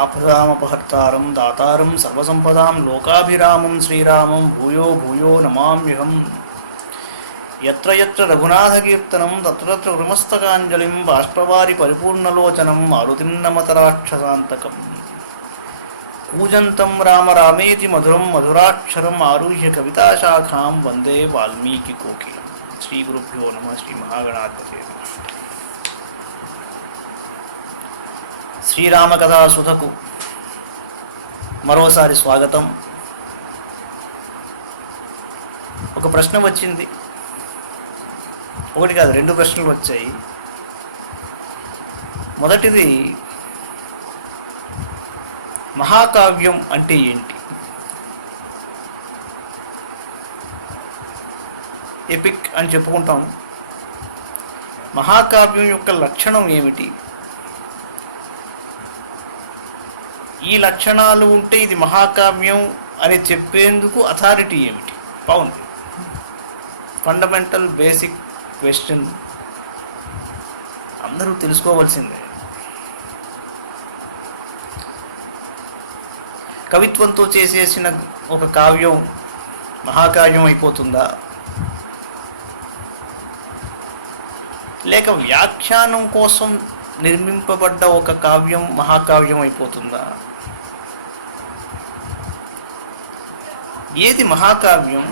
ఆపదామపహర్తారం దాతారం సర్వసంపదాం లోకాభిరామం శ్రీరామం భూయో భూయో నమామ్యహం. యత్ర యత్ర రఘునాథకీర్తనం తత్ర తత్ర వృమస్తకాంజలిం బాష్పవారి పరిపూర్ణలోచనం మారుతిన్నమత రాక్షసాంతకం. కూజంతం రామ రామేతి మధురం మధురాక్షరం ఆరుహ్య కవితాశాఖాం వందే వాల్మీకి కోకిలం. శ్రీ గురుభ్యో నమః. శ్రీ మహాగణాధిపతే నమః. శ్రీరామ కథా సుధకు మరోసారి స్వాగతం. ఒక ప్రశ్న వచ్చింది, ఒకటి కాదు రెండు ప్రశ్నలు వచ్చాయి. మొదటిది, మహాకావ్యం అంటే ఏంటి? ఎపిక్ అని చెప్పుకుంటాం. మహాకావ్యం యొక్క లక్షణం ఏమిటి? ఈ లక్షణాలు ఉంటే ఇది మహాకావ్యం అని చెప్పేందుకు అథారిటీ ఏమిటి? బాగుంది. ఫండమెంటల్ బేసిక్ క్వశ్చన్ అందరూ తెలుసుకోవాల్సిందే. కవిత్వంతో చేసేసిన ఒక కావ్యం మహాకావ్యం అయిపోతుందా, లేక వ్యాఖ్యానం కోసం నిర్మింపబడ్డ ఒక కావ్యం మహాకావ్యం అయిపోతుందా? ఏది మహాకావ్యం?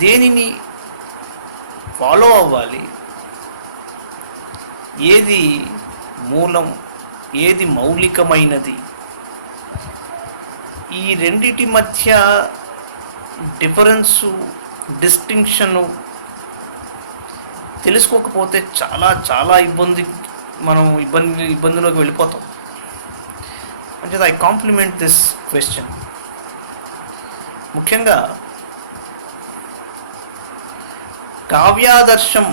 దేనిని ఫాలో అవ్వాలి? ఏది మూలం, ఏది మౌలికమైనది? ఈ రెండిటి మధ్య డిఫరెన్సు, డిస్టింక్షను తెలుసుకోకపోతే చాలా చాలా ఇబ్బందిలోకి వెళ్ళిపోతాం. అంటే ఐ కాంప్లిమెంట్ దిస్ క్వశ్చన్. ముఖ్యంగా కావ్యాదర్శం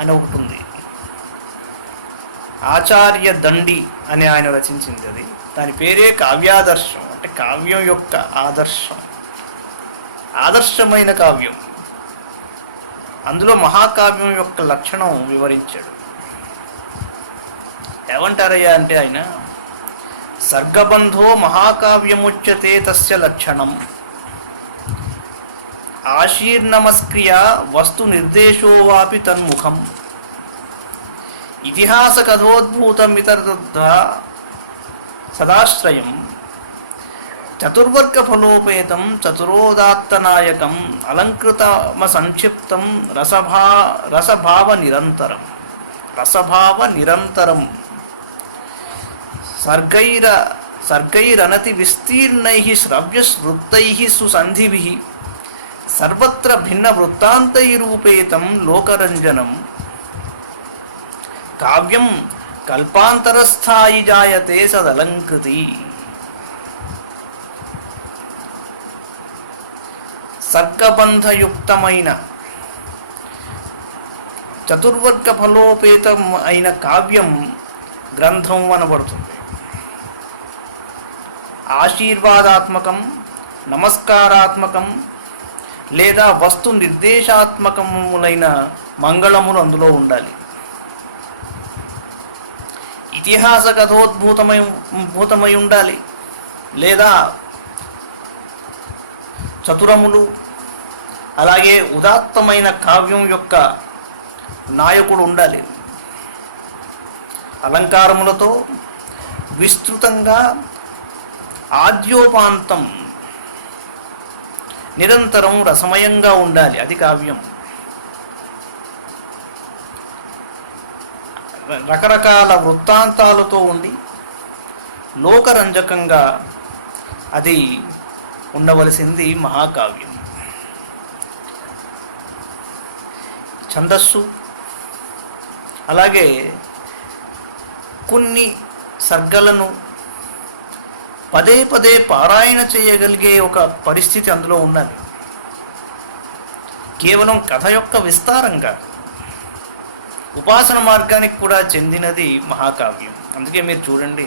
అని ఒకటి ఉంది. ఆచార్య దండి అని ఆయన రచించింది. అది దాని పేరే కావ్యాదర్శం. అంటే కావ్యం యొక్క ఆదర్శం, ఆదర్శమైన కావ్యం. అందులో మహాకావ్యం యొక్క లక్షణం వివరించాడు. ఏమంటారయ్యా అంటే ఆయన, సర్గబంధో మహాకావ్యముచ్యతే తస్య లక్షణం ఆశీర్నమస్క్రియ వస్తు నిర్దేశో వాపి తన్ముఖం ఇతిహాస కథోద్భూతమితరదృద్ధ సదాశ్రయం చతుర్వర్గ ఫలోపేతం చతురోదాత్తనాయకం అలంకృతమ సంక్షిప్తం రసభావ నిరంతరం సర్గైరనతి విస్తీర్ణైః శ్రవ్యశ్రుతైః సుసంధిభిః సర్వత్ర భిన్న వృత్తాంతైరూపేతం లోకరంజనం కావ్యం కల్పాంతరస్థాయి జాయతే సదలంకృతి. సర్గబంధయుక్తమైన చతుర్వర్గ ఫలోపేతం అయిన కావ్యం గ్రంథం అనబడుతుంది. ఆశీర్వాదాత్మకం, నమస్కారాత్మకం లేదా వస్తు నిర్దేశాత్మకములైన మంగళములు అందులో ఉండాలి. ఇతిహాస కథోద్భూతమై ఉండాలి, లేదా చతురములు. అలాగే ఉదాత్తమైన కావ్యం యొక్క నాయకుడు ఉండాలి. అలంకారములతో విస్తృతంగా ఆద్యోపాంతం నిరంతరం రసమయంగా ఉండాలి. అది కావ్యం. రకరకాల వృత్తాంతాలతో ఉండి లోకరంజకంగా అది ఉండవలసింది మహాకావ్యం. ఛందస్సు, అలాగే కొన్ని సర్గలను పదే పదే పారాయణ చేయగలిగే ఒక పరిస్థితి అందులో ఉండాలి. కేవలం కథ యొక్క విస్తారంగా ఉపాసన మార్గానికి కూడా చెందినది మహాకావ్యం. అందుకే మీరు చూడండి,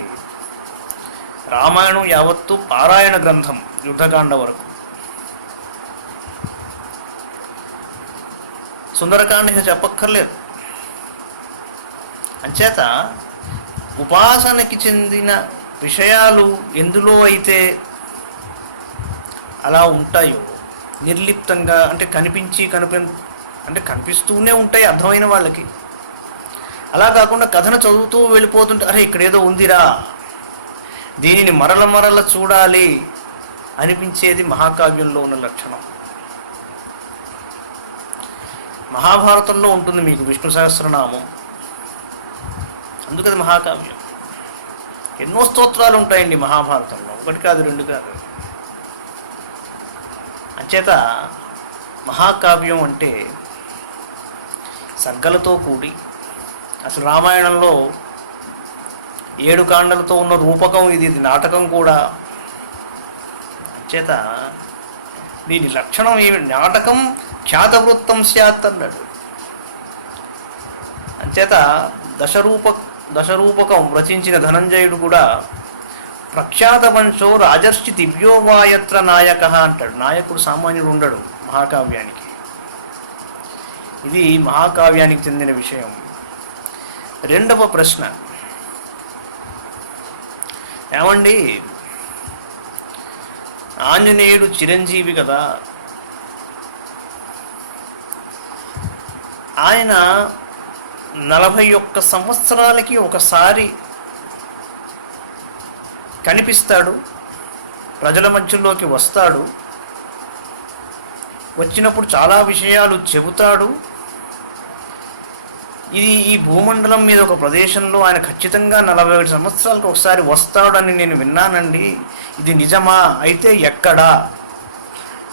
రామాయణం యావత్తు పారాయణ గ్రంథం, యుద్ధకాండ వరకు. సుందరకాండ చెప్పక్కర్లేదు. అంచేత ఉపాసనకి చెందిన విషయాలు ఎందులో అయితే అలా ఉంటాయో నిర్లిప్తంగా, అంటే అంటే కనిపిస్తూనే ఉంటాయి అర్థమైన వాళ్ళకి. అలా కాకుండా కథను చదువుతూ వెళ్ళిపోతుంటే అరే ఇక్కడేదో ఉందిరా, దీనిని మరల చూడాలి అనిపించేది మహాకావ్యంలో ఉన్న లక్షణం. మహాభారతంలో ఉంటుంది మీకు విష్ణు సహస్రనామం, అందుకది మహాకావ్యం. ఎన్నో స్తోత్రాలు ఉంటాయండి మహాభారతంలో, ఒకటి కాదు రెండు కాదు. అంచేత మహాకావ్యం అంటే సర్గలతో కూడి, అసలు రామాయణంలో 7 కాండలతో ఉన్న రూపకం ఇది నాటకం కూడా. అంచేత దీని లక్షణం ఏమి? నాటకం ఖ్యాతవృత్తం స్యాత్ అన్నాడు. అంచేత దశరూపకం రచించిన ధనంజయుడు కూడా ప్రఖ్యాత వంశో రాజర్షి దివ్యోవాయత్ర నాయక అంటాడు. నాయకుడు సామాన్యుడు ఉండడు మహాకావ్యానికి. ఇది మహాకావ్యానికి చెందిన విషయం. రెండవ ప్రశ్న, ఏమండి ఆంజనేయుడు చిరంజీవి కదా, ఆయన 41 సంవత్సరాలకి ఒకసారి కనిపిస్తాడు, ప్రజల మధ్యలోకి వస్తాడు, వచ్చినప్పుడు చాలా విషయాలు చెబుతాడు. ఇది ఈ భూమండలం మీద ఒక ప్రదేశంలో ఆయన ఖచ్చితంగా 47 సంవత్సరాలకు ఒకసారి వస్తాడని నేను విన్నానండి, ఇది నిజమా? అయితే ఎక్కడా,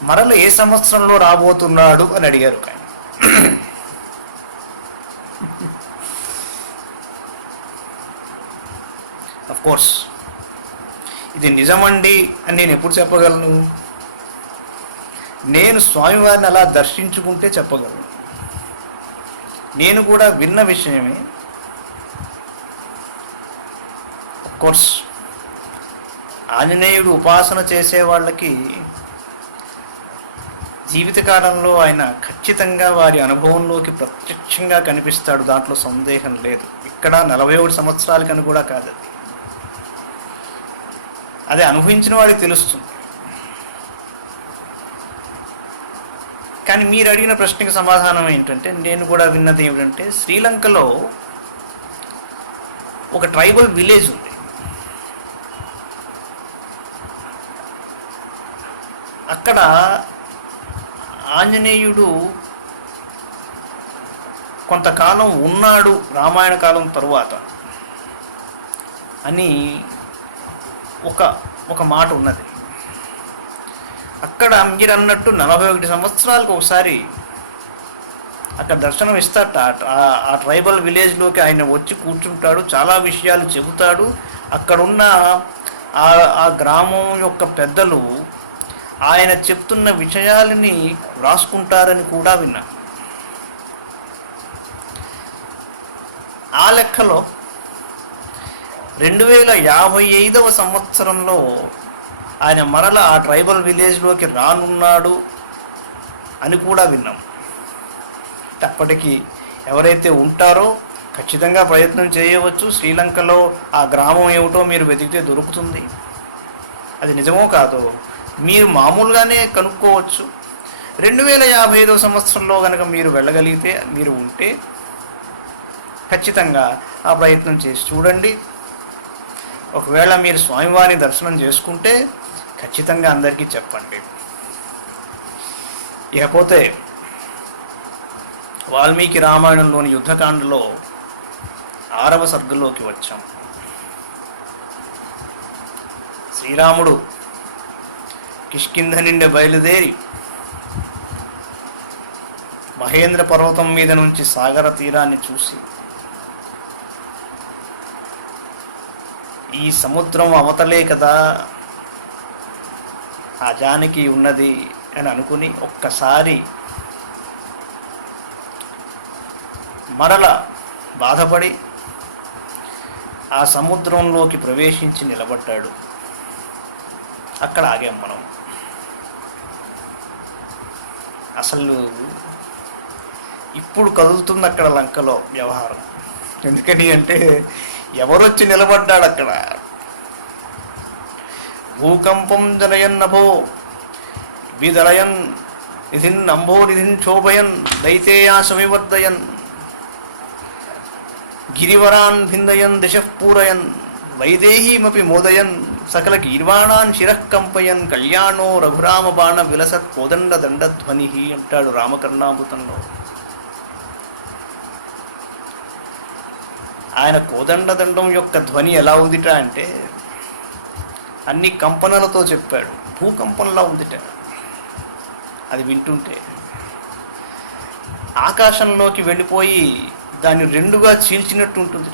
మరల ఏ సంవత్సరంలో రాబోతున్నాడు అని అడిగారు ఆయన. అఫ్ కోర్స్ ఇది నిజమండి అని నేను ఎప్పుడు చెప్పగలను? నేను స్వామివారిని అలా దర్శించుకుంటే చెప్పగలను. నేను కూడా విన్న విషయమే. అఫ్ కోర్స్ ఆంజనేయుడు ఉపాసన చేసే వాళ్ళకి జీవితకాలంలో ఆయన ఖచ్చితంగా వారి అనుభవంలోకి ప్రత్యక్షంగా కనిపిస్తాడు, దాంట్లో సందేహం లేదు. ఇక్కడ 41 సంవత్సరాలకని కూడా కాదు, అది అనుభవించిన వాడికి తెలుస్తుంది. కానీ మీరు అడిగిన ప్రశ్నకి సమాధానం ఏంటంటే, నేను కూడా విన్నది ఏమిటంటే, శ్రీలంకలో ఒక ట్రైబల్ విలేజ్ ఉంది. అక్కడ ఆంజనేయుడు కొంతకాలం ఉన్నాడు రామాయణ కాలం తరువాత అని ఒక మాట ఉన్నది. అక్కడ మీరు అన్నట్టు 41 సంవత్సరాలకు ఒకసారి అక్కడ దర్శనం ఇస్తాట. ఆ ట్రైబల్ విలేజ్లోకి ఆయన వచ్చి కూర్చుంటాడు, చాలా విషయాలు చెబుతాడు. అక్కడున్న ఆ గ్రామం యొక్క పెద్దలు ఆయన చెప్తున్న విషయాలని వ్రాసుకుంటారని కూడా విన్నా. ఆ లెక్కలో 2055వ సంవత్సరంలో ఆయన మరల ఆ ట్రైబల్ విలేజ్లోకి రానున్నాడు అని కూడా విన్నాం. అప్పటికి ఎవరైతే ఉంటారో ఖచ్చితంగా ప్రయత్నం చేయవచ్చు. శ్రీలంకలో ఆ గ్రామం ఏమిటో మీరు వెతికితే దొరుకుతుంది. అది నిజమో కాదో మీరు మామూలుగానే కనుక్కోవచ్చు. 2055వ సంవత్సరంలో కనుక మీరు వెళ్ళగలిగితే, మీరు ఉంటే ఖచ్చితంగా ఆ ప్రయత్నం చేసి చూడండి. ఒకవేళ మీరు స్వామివారిని దర్శనం చేసుకుంటే ఖచ్చితంగా అందరికీ చెప్పండి. ఇకపోతే వాల్మీకి రామాయణంలోని యుద్ధకాండలో 6వ సర్గలోకి వచ్చాం. శ్రీరాముడు కిష్కింధ నుండి బయలుదేరి మహేంద్ర పర్వతం మీద నుంచి సాగర తీరాన్ని చూసి, ఈ సముద్రం అవతలే కదా ఆ జానకి ఉన్నది అని అనుకుని ఒక్కసారి మరల బాధపడి ఆ సముద్రంలోకి ప్రవేశించి నిలబడ్డాడు. అక్కడ ఆగాం మనం. అసలు ఇప్పుడు కదులుతుంది అక్కడ లంకలో వ్యవహారం. ఎందుకని అంటే ఎవరొచ్చి నిలబడ్డాడు అక్కడ. భూకంపం జనయన్నభో విదలయన్ నిధిన్ అంభో నిధిన్ శోభయన్ దైతేయాసమివర్ధయన్ గిరివరాన్ భిందయన్ దిశః పూరయన్ వైదేహీమపి మోదయన్ సకల గీర్వాణాన్ శిరః కంపయన్ కళ్యాణో రఘురామ బాణ విలసత్ కోదండ దండధ్వని అంటాడు రామకర్ణామృతంలో. ఆయన కోదండ దండం యొక్క ధ్వని ఎలా ఉందిట అంటే అన్ని కంపనలతో చెప్పాడు. భూకంపంలా ఉందిట అది వింటుంటే. ఆకాశంలోకి వెళ్ళిపోయి దాన్ని రెండుగా చీల్చినట్టు ఉంటుంది.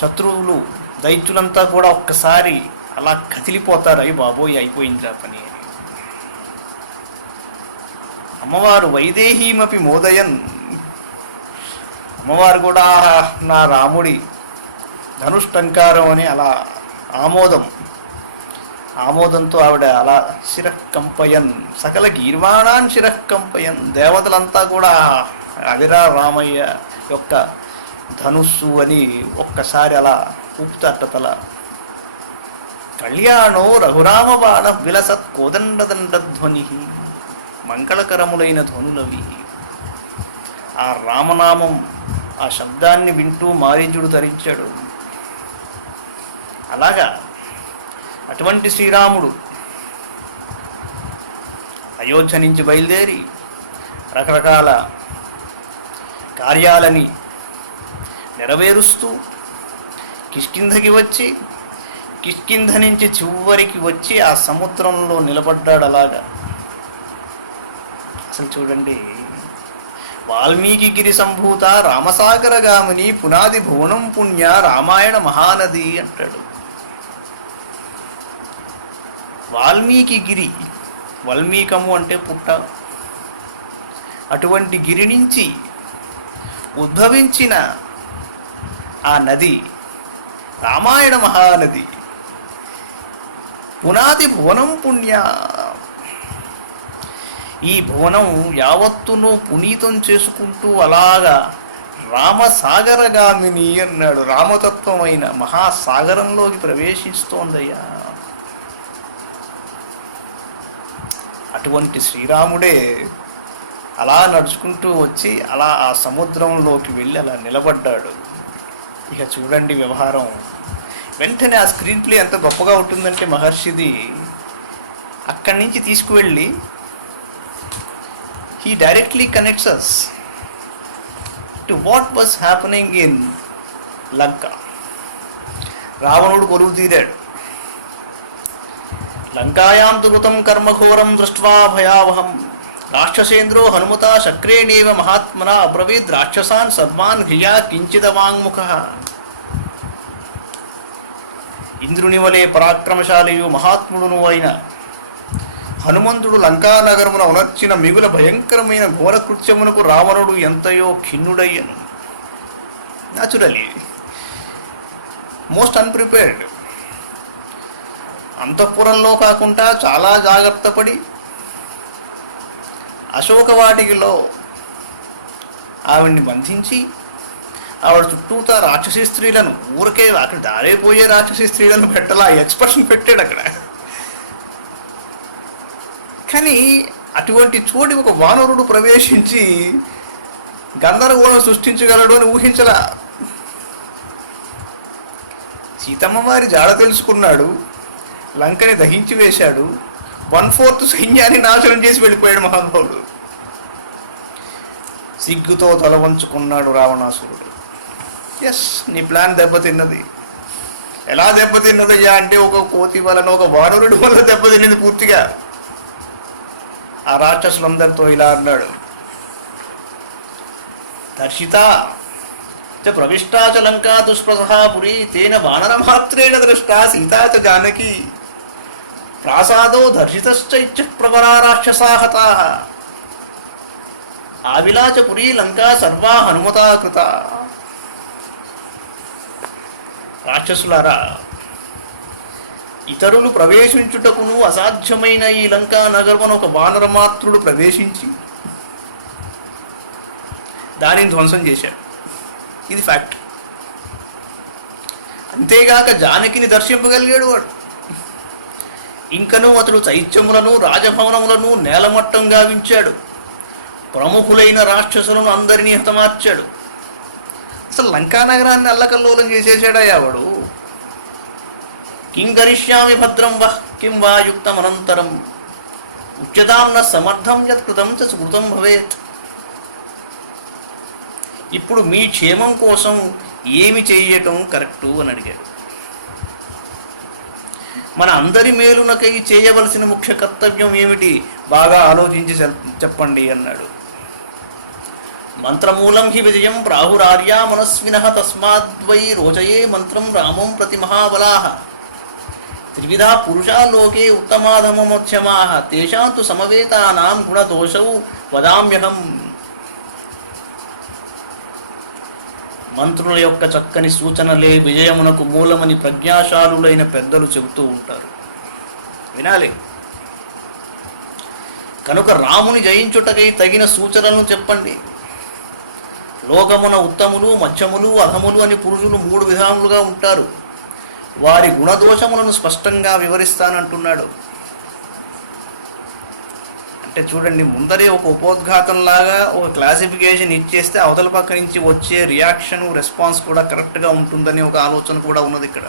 శత్రువులు దైత్యులంతా కూడా ఒక్కసారి అలా కదిలిపోతారు. అయ్యి బాబోయ్ అయిపోయింది ఆ పని. అమ్మవారు వైదేహీమపి మోదయన్, అమ్మవారు కూడా నా రాముడి ధనుష్టంకారం అని అలా ఆమోదంతో ఆవిడ అలా శిరఃకంపయన్ సకల గీర్వాణాన్ శిరఃకంపయన్, దేవతలంతా కూడా అవిరా రామయ్య యొక్క ధనుస్సు అని ఒక్కసారి అలా ఊపుతాట తల. కళ్యాణో రఘురామ బాణ విలసత్ కోదండదండ ధ్వని, మంగళకరములైన ధ్వనులవి. ఆ రామనామం ఆ శబ్దాన్ని వింటూ మారీచుడు ధరించాడు. అలాగా అటువంటి శ్రీరాముడు అయోధ్య నుంచి బయలుదేరి రకరకాల కార్యాలని నెరవేరుస్తూ కిష్కింధకి వచ్చి కిష్కింధ నుంచి చివరికి వచ్చి ఆ సముద్రంలో నిలబడ్డాడు. అలాగా అసలు చూడండి, వాల్మీకి గిరి సంభూత రామసాగరగామిని పునాది భువనం పుణ్య రామాయణ మహానది అంటాడు. వాల్మీకి గిరి, వల్మీకము అంటే పుట్ట, అటువంటి గిరి నుంచి ఉద్భవించిన ఆ నది రామాయణ మహానది. పునాది భువనం పుణ్య, ఈ భువనం యావత్తును పునీతం చేసుకుంటూ అలాగా రామసాగరగామిని అన్నాడు. రామతత్వమైన మహాసాగరంలోకి ప్రవేశిస్తోందయ్యా. అటువంటి శ్రీరాముడే అలా నడుచుకుంటూ వచ్చి అలా ఆ సముద్రంలోకి వెళ్ళి అలా నిలబడ్డాడు. ఇక చూడండి వ్యవహారం. వెంటనే ఆ స్క్రీన్ ప్లే ఎంత గొప్పగా ఉంటుందంటే మహర్షిది అక్కడి నుంచి తీసుకువెళ్ళి he directly connects us to what was happening in Lanka. రావణుడు కొలువు తీరాడు. లంకాయాం తురుతం కర్మఘోరం దృష్ట్వా భయావహం రాక్షసేంద్రో హనుమతా శక్రేణేవ మహాత్మనా అబ్రవీద్ రాక్షసాన్ సర్వాన్ హ్రియా కించిదవాంగ్ముఖః. ఇంద్రుని వలె పరాక్రమశాలియు మహాత్ముడును అయిన హనుమంతుడు లంకానగరమున ఉనర్చిన మిగుల భయంకరమైన ఘోర కృత్యమునకు రావణుడు ఎంతయో ఖిన్నుడయ్యను. Naturally most unprepared. అంతఃపురంలో కాకుండా చాలా జాగ్రత్త పడి అశోకవాటికిలో ఆవిడ్ని బంధించి ఆవిడ చుట్టూతా రాక్షసీ స్త్రీలను, ఊరికే అక్కడ దారైపోయే రాక్షసీ స్త్రీలను పెట్టాలా, ఎక్స్ప్రెషన్ పెట్టాడు అక్కడ. కానీ అటువంటి చోటి ఒక వానరుడు ప్రవేశించి గందరగోళం సృష్టించగలడు అని ఊహించలా. సీతమ్మ వారి జాడ తెలుసుకున్నాడు, లంకని దహించి వేశాడు, 1/4 సైన్యాన్ని నాశనం చేసి వెళ్ళిపోయాడు మహానుభావుడు. సిగ్గుతో తల వంచుకున్నాడు రావణాసురుడు. ఎస్, నీ ప్లాన్ దెబ్బతిన్నది. ఎలా దెబ్బతిన్నదయ్యా అంటే ఒక కోతి వలన, ఒక వానరుడి వల్ల దెబ్బతిన్నది పూర్తిగా. ఆ రాక్షసులందరితో ఇలా అన్నాడు, దర్శిత చ ప్రవిష్టా చ లంకా దుష్ప్రసహా పురీ తేన వానరమాత్రేణ దృష్టా సీతా చ జానకి ప్రాసాదో దర్శితశ్చ ఇత్యప్రవరా రాక్షసా హతాః ఆవిలాచ పురీ లంకా సర్వా హనుమతా కృత. రాక్షసులారా, ఇతరులు ప్రవేశించుటకును అసాధ్యమైన ఈ లంకా నగరమును ఒక వానరమాత్రుడు ప్రవేశించి దానిని ధ్వంసం చేశాడు. ఇది ఫ్యాక్ట్. అంతేగాక జానకిని దర్శింపగలిగాడు వాడు. ఇంకనూ అతడు చైత్యములను రాజభవనములను నేలమట్టం గావించాడు. ప్రముఖులైన రాక్షసులను అందరినీ హతమార్చాడు. అసలు లంకానగరాన్ని అల్లకల్లోలం చేసేసాడయ్యా వాడు. కిం కరిష్యామి భద్రం వహ్ కిం వా యుక్తమనంతరం ఉచ్యతాం న సమర్థం యత్ కృతం చ సుకృతం భవేత్. ఇప్పుడు మీ క్షేమం కోసం ఏమి చేయటం కరెక్టు అని అడిగాడు. మన అందరి మేలునకై చేయవలసిన ముఖ్య కర్తవ్యం ఏమిటి, బాగా ఆలోచించి చెప్పండి అన్నాడు. మంత్రమూలం హి విజయం ప్రాహురార్యా మనస్వినః తస్మాద్వై రోచయే మంత్రం రామం ప్రతి మహాబలాః. త్రివిధా పురుషా లోకే ఉత్తమాధమమధ్యమాః తేషాం తు సమవేతానాం గుణదోషౌ వదామ్యహం. మంత్రుల యొక్క చక్కని సూచనలే విజయమునకు మూలమని ప్రజ్ఞాశాలులైన పెద్దలు చెబుతూ ఉంటారు. వినాలి. కనుక రాముని జయించుటకై తగిన సూచనలను చెప్పండి. లోకమున ఉత్తములు, మధ్యములు, అధములు అని పురుషులు 3 విధాలుగా ఉంటారు. వారి గుణదోషములను స్పష్టంగా వివరిస్తానంటున్నాడు. అంటే చూడండి, ముందరే ఒక ఉపోద్ఘాతంలాగా ఒక క్లాసిఫికేషన్ ఇచ్చేస్తే అవతల పక్క నుంచి వచ్చే రియాక్షన్, రెస్పాన్స్ కూడా కరెక్ట్గా ఉంటుందనే ఒక ఆలోచన కూడా ఉన్నది ఇక్కడ.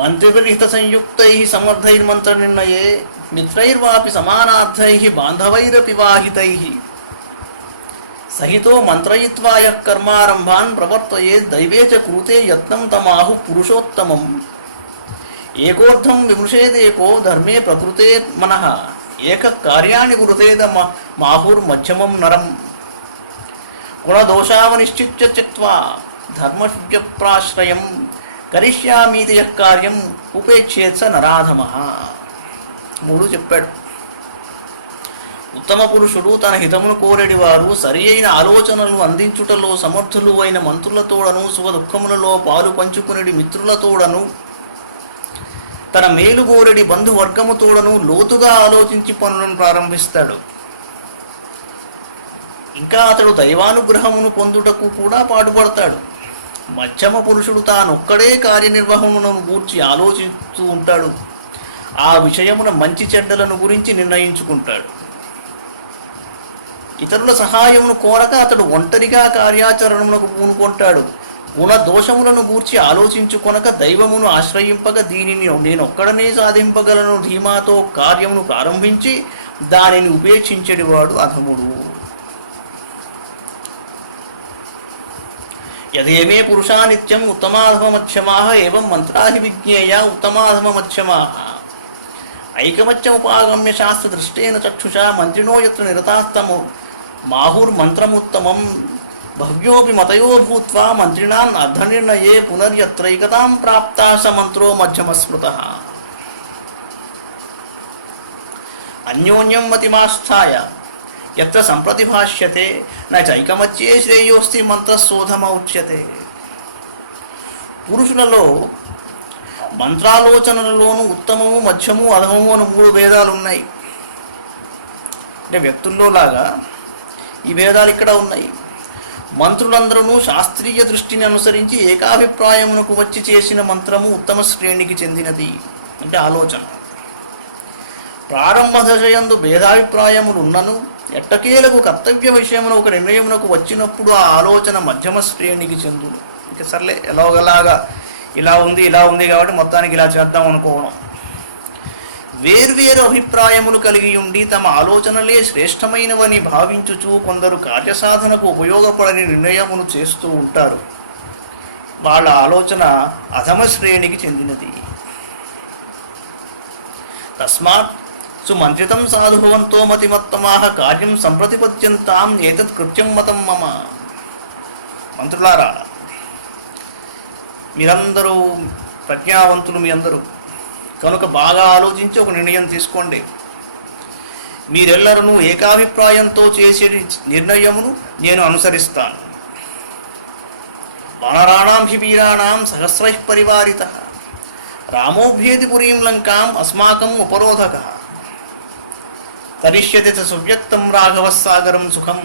మంత్రిభిర్హిత సంయుక్తై సమర్థైర్మంత్ర నిర్ణయే మిత్రైర్వాపి సమానార్థై బాంధవైరపి వాహితై సహితో మంత్రయిత్వా యః కర్మారంభాన్ ప్రవర్తయేద్ దైవే చ కురుతే యత్నం తమాహు పురుషోత్తమం. ఏకోర్థం విమృశేదేకో ధర్మే ప్రకృతే మనః ఏక కార్యాణి కురుతేద మాహుర్మధ్యమం నరం. గుణదోషావనిశ్చిత్య త్యక్త్వా ధర్మశుద్ధ్యప్రాశ్రయం కరిష్యామీతి యః కార్యం ఉపేక్షేత్ స నరాధమః. 3 చెప్పాడు. ఉత్తమ పురుషుడు తన హితమును కోరెడివారు, సరి అయిన ఆలోచనలు అందించుటలో సమర్థులు అయిన మంత్రులతోడను, సుఖ దుఃఖములలో పాలు పంచుకునేడి మిత్రులతోడను, తన మేలుగోరెడి బంధువర్గముతోడను లోతుగా ఆలోచించి పనులను ప్రారంభిస్తాడు. ఇంకా అతడు దైవానుగ్రహమును పొందుటకు కూడా పాటుపడతాడు. మధ్యమ పురుషుడు తానొక్కడే కార్యనిర్వహణను గూర్చి ఆలోచిస్తూ ఉంటాడు. ఆ విషయమున మంచి చెడ్డలను గురించి నిర్ణయించుకుంటాడు. ఇతరుల సహాయమును కోరక అతడు ఒంటరిగా కార్యాచరణమునకు పూనుకుంటాడు. గుణదోషములను గూర్చి ఆలోచించుకొనక దైవమును ఆశ్రయింపక దీనిని నేనొక్కడనే సాధింపగలను ధీమాతో కార్యమును ప్రారంభించి దానిని ఉపేక్షించేవాడు అధముడు. యదేమే పురుషా నిత్యం ఉత్తమాధమమధ్యమాః ఏవం మంత్రాహి విజ్ఞేయ ఉత్తమాధమమధ్యమాః. ఐకమత్యముపాగమ్య శాస్త్రదృష్టేన చక్షుషా మంత్రిణో యత్ర నిరతాస్తము మాహుర్మంత్రముత్తమం. భవ్యోపి మతయో భూత్వా మంత్రిణాన్ అర్ధనిర్ణయే పునర్యత్రైకతాం ప్రాప్తా స మంత్రో మధ్యమస్మృతః. అన్యోన్యం మతిమాస్థాయ యత్ర సంప్రతిభాష్యతే న చైకమత్యే శ్రేయోస్తి మంత్రశోధమౌచ్యతే. పురుషులలో మంత్రాలోచనలలోనూ ఉత్తమము, మధ్యము, అధమము అని 3 భేదాలు ఉన్నాయి. అంటే వ్యక్తుల్లో లాగా ఈ భేదాలు ఇక్కడ ఉన్నాయి. మంత్రులందరూ శాస్త్రీయ దృష్టిని అనుసరించి ఏకాభిప్రాయమునకు వచ్చి చేసిన మంత్రము ఉత్తమ శ్రేణికి చెందినది. అంటే ఆలోచన. ప్రారంభ దశయందు భేదాభిప్రాయములు ఉన్నను ఎట్టకేలకు కర్తవ్య విషయమున ఒక నిర్ణయమునకు వచ్చినప్పుడు ఆ ఆలోచన మధ్యమ శ్రేణికి చెందును. ఇంకా సర్లే ఎలాగలాగా ఇలా ఉంది కాబట్టి మొత్తానికి ఇలా చేద్దాం అనుకోవడం. వేర్వేరు అభిప్రాయములు కలిగి ఉండి తమ ఆలోచనలే శ్రేష్టమైనవని భావించుచు కొందరు కార్యసాధనకు ఉపయోగపడని నిర్ణయమును చేస్తూ ఉంటారు. వాళ్ళ ఆలోచన అధమ శ్రేణికి చెందినది. తస్మాత్ సుమంత్రితం సాధుభవంతో మతిమత్తమాః కార్యం సంప్రతిపద్యంతాం ఏతత్ కృత్యం మతం మమ. మంత్రులారా, మీరందరూ ప్రజ్ఞావంతులు, మీ అందరూ కనుక బాగా ఆలోచించి ఒక నిర్ణయం తీసుకోండి. మీరెల్లరూ ఏకాభిప్రాయంతో చేసే నిర్ణయమును నేను అనుసరిస్తాను. వానరాణాం హి వీరాణాం సహస్రైః పరివారితః రామోభ్యేతి పురీం లంకాం అస్మాకం ఉపరోధకః. తరిష్యతి చ సువ్యక్తం రాఘవ సాగరం సుఖం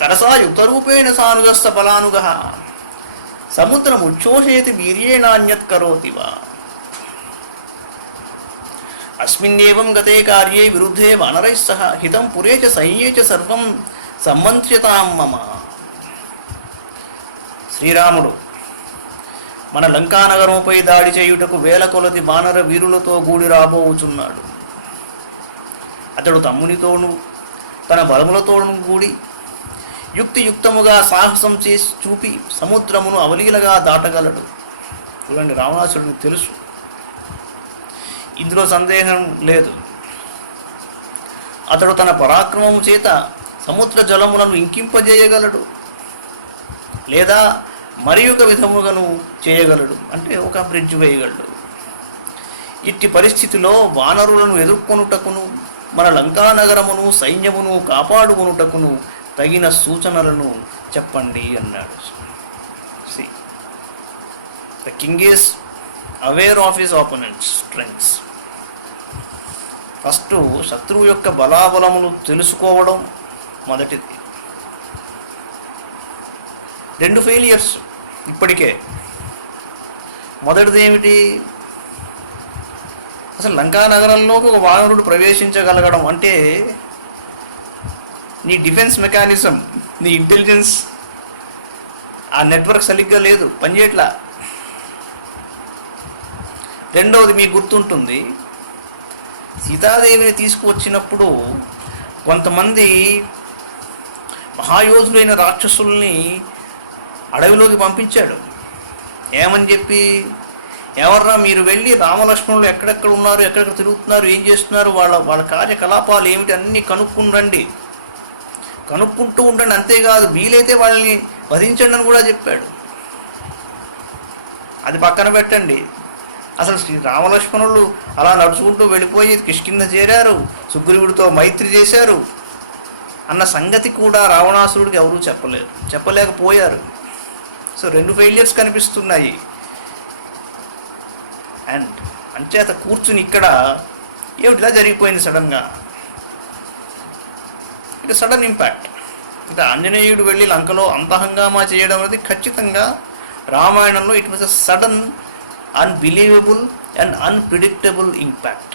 తరసా యుక్తరూపేణ సానుజస్స బలానుగ సముద్రం ఉచ్ఛోషయతి వీర్యేణాన్యత్ కరోతి వా అస్మిన్నేవం గతే కార్యే విరుద్ధే వానరైః సహ హితం పురే చ సైన్యే చ సర్వం సమ్మంత్ర్యతాం మమ. శ్రీరాముడు మన లంకానగరంపై దాడి చేయుటకు వేల కొలది వానర వీరులతో గూడి రాబోవుచున్నాడు. అతడు తమ్మునితోనూ తన బలములతోనూ కూడి యుక్తియుక్తముగా సాహసం చేసి చూపి సముద్రమును అవలీలగా దాటగలడు. చూడండి, రావణాసురుడికి తెలుసు, ఇందులో సందేహం లేదు. అతడు తన పరాక్రమము చేత సముద్ర జలములను ఇంకింపజేయగలడు, లేదా మరి ఒక విధముగాను చేయగలడు, అంటే ఒక బ్రిడ్జ్ వేయగలడు. ఇట్టి పరిస్థితిలో వానరులను ఎదుర్కొనుటకును మన లంకానగరమును సైన్యమును కాపాడుకొనుటకును తగిన సూచనలను చెప్పండి అన్నాడు. The king is aware of his opponents strengths. First శత్రువు యొక్క బలాబలములు తెలుసుకోవడం మొదటిది. 2 ఫెయిలియర్స్ ఇప్పటికే. మొదటిది ఏమిటి? అసలు లంకా నగరంలోకి ఒక వానరుడు ప్రవేశించగలగడం అంటే నీ డిఫెన్స్ మెకానిజం, నీ ఇంటెలిజెన్స్, ఆ నెట్వర్క్ సరిగ్గా లేదు, పనిచేయట్లా. రెండవది మీకు గుర్తుంటుంది, సీతాదేవిని తీసుకువచ్చినప్పుడు కొంతమంది మహాయోధులైన రాక్షసుల్ని అడవిలోకి పంపించాడు. ఏమని చెప్పి, ఎవర్రా మీరు వెళ్ళి రామలక్ష్మణులు ఎక్కడెక్కడ ఉన్నారు, ఎక్కడెక్కడ తిరుగుతున్నారు, ఏం చేస్తున్నారు, వాళ్ళ కార్యకలాపాలు ఏమిటి అన్నీ కనుక్కుంటూ ఉండండి. అంతేకాదు వీలైతే వాళ్ళని వధించండి అని కూడా చెప్పాడు. అది పక్కన పెట్టండి, అసలు శ్రీ రామలక్ష్మణులు అలా నడుచుకుంటూ వెళ్ళిపోయి కిష్కింధ చేరారు, సుగ్రీవుడితో మైత్రి చేశారు అన్న సంగతి కూడా రావణాసురుడికి ఎవరూ చెప్పలేకపోయారు. సో 2 ఫెయిలియర్స్ కనిపిస్తున్నాయి. అండ్ అంచేత కూర్చుని ఇక్కడ ఏమిటిలా జరిగిపోయింది సడన్గా, ఇక సడన్ ఇంపాక్ట్. అంటే ఆంజనేయుడు వెళ్ళి లంకలో అంత హంగామా చేయడం అనేది ఖచ్చితంగా రామాయణంలో it was a sudden, unbelievable and unpredictable impact.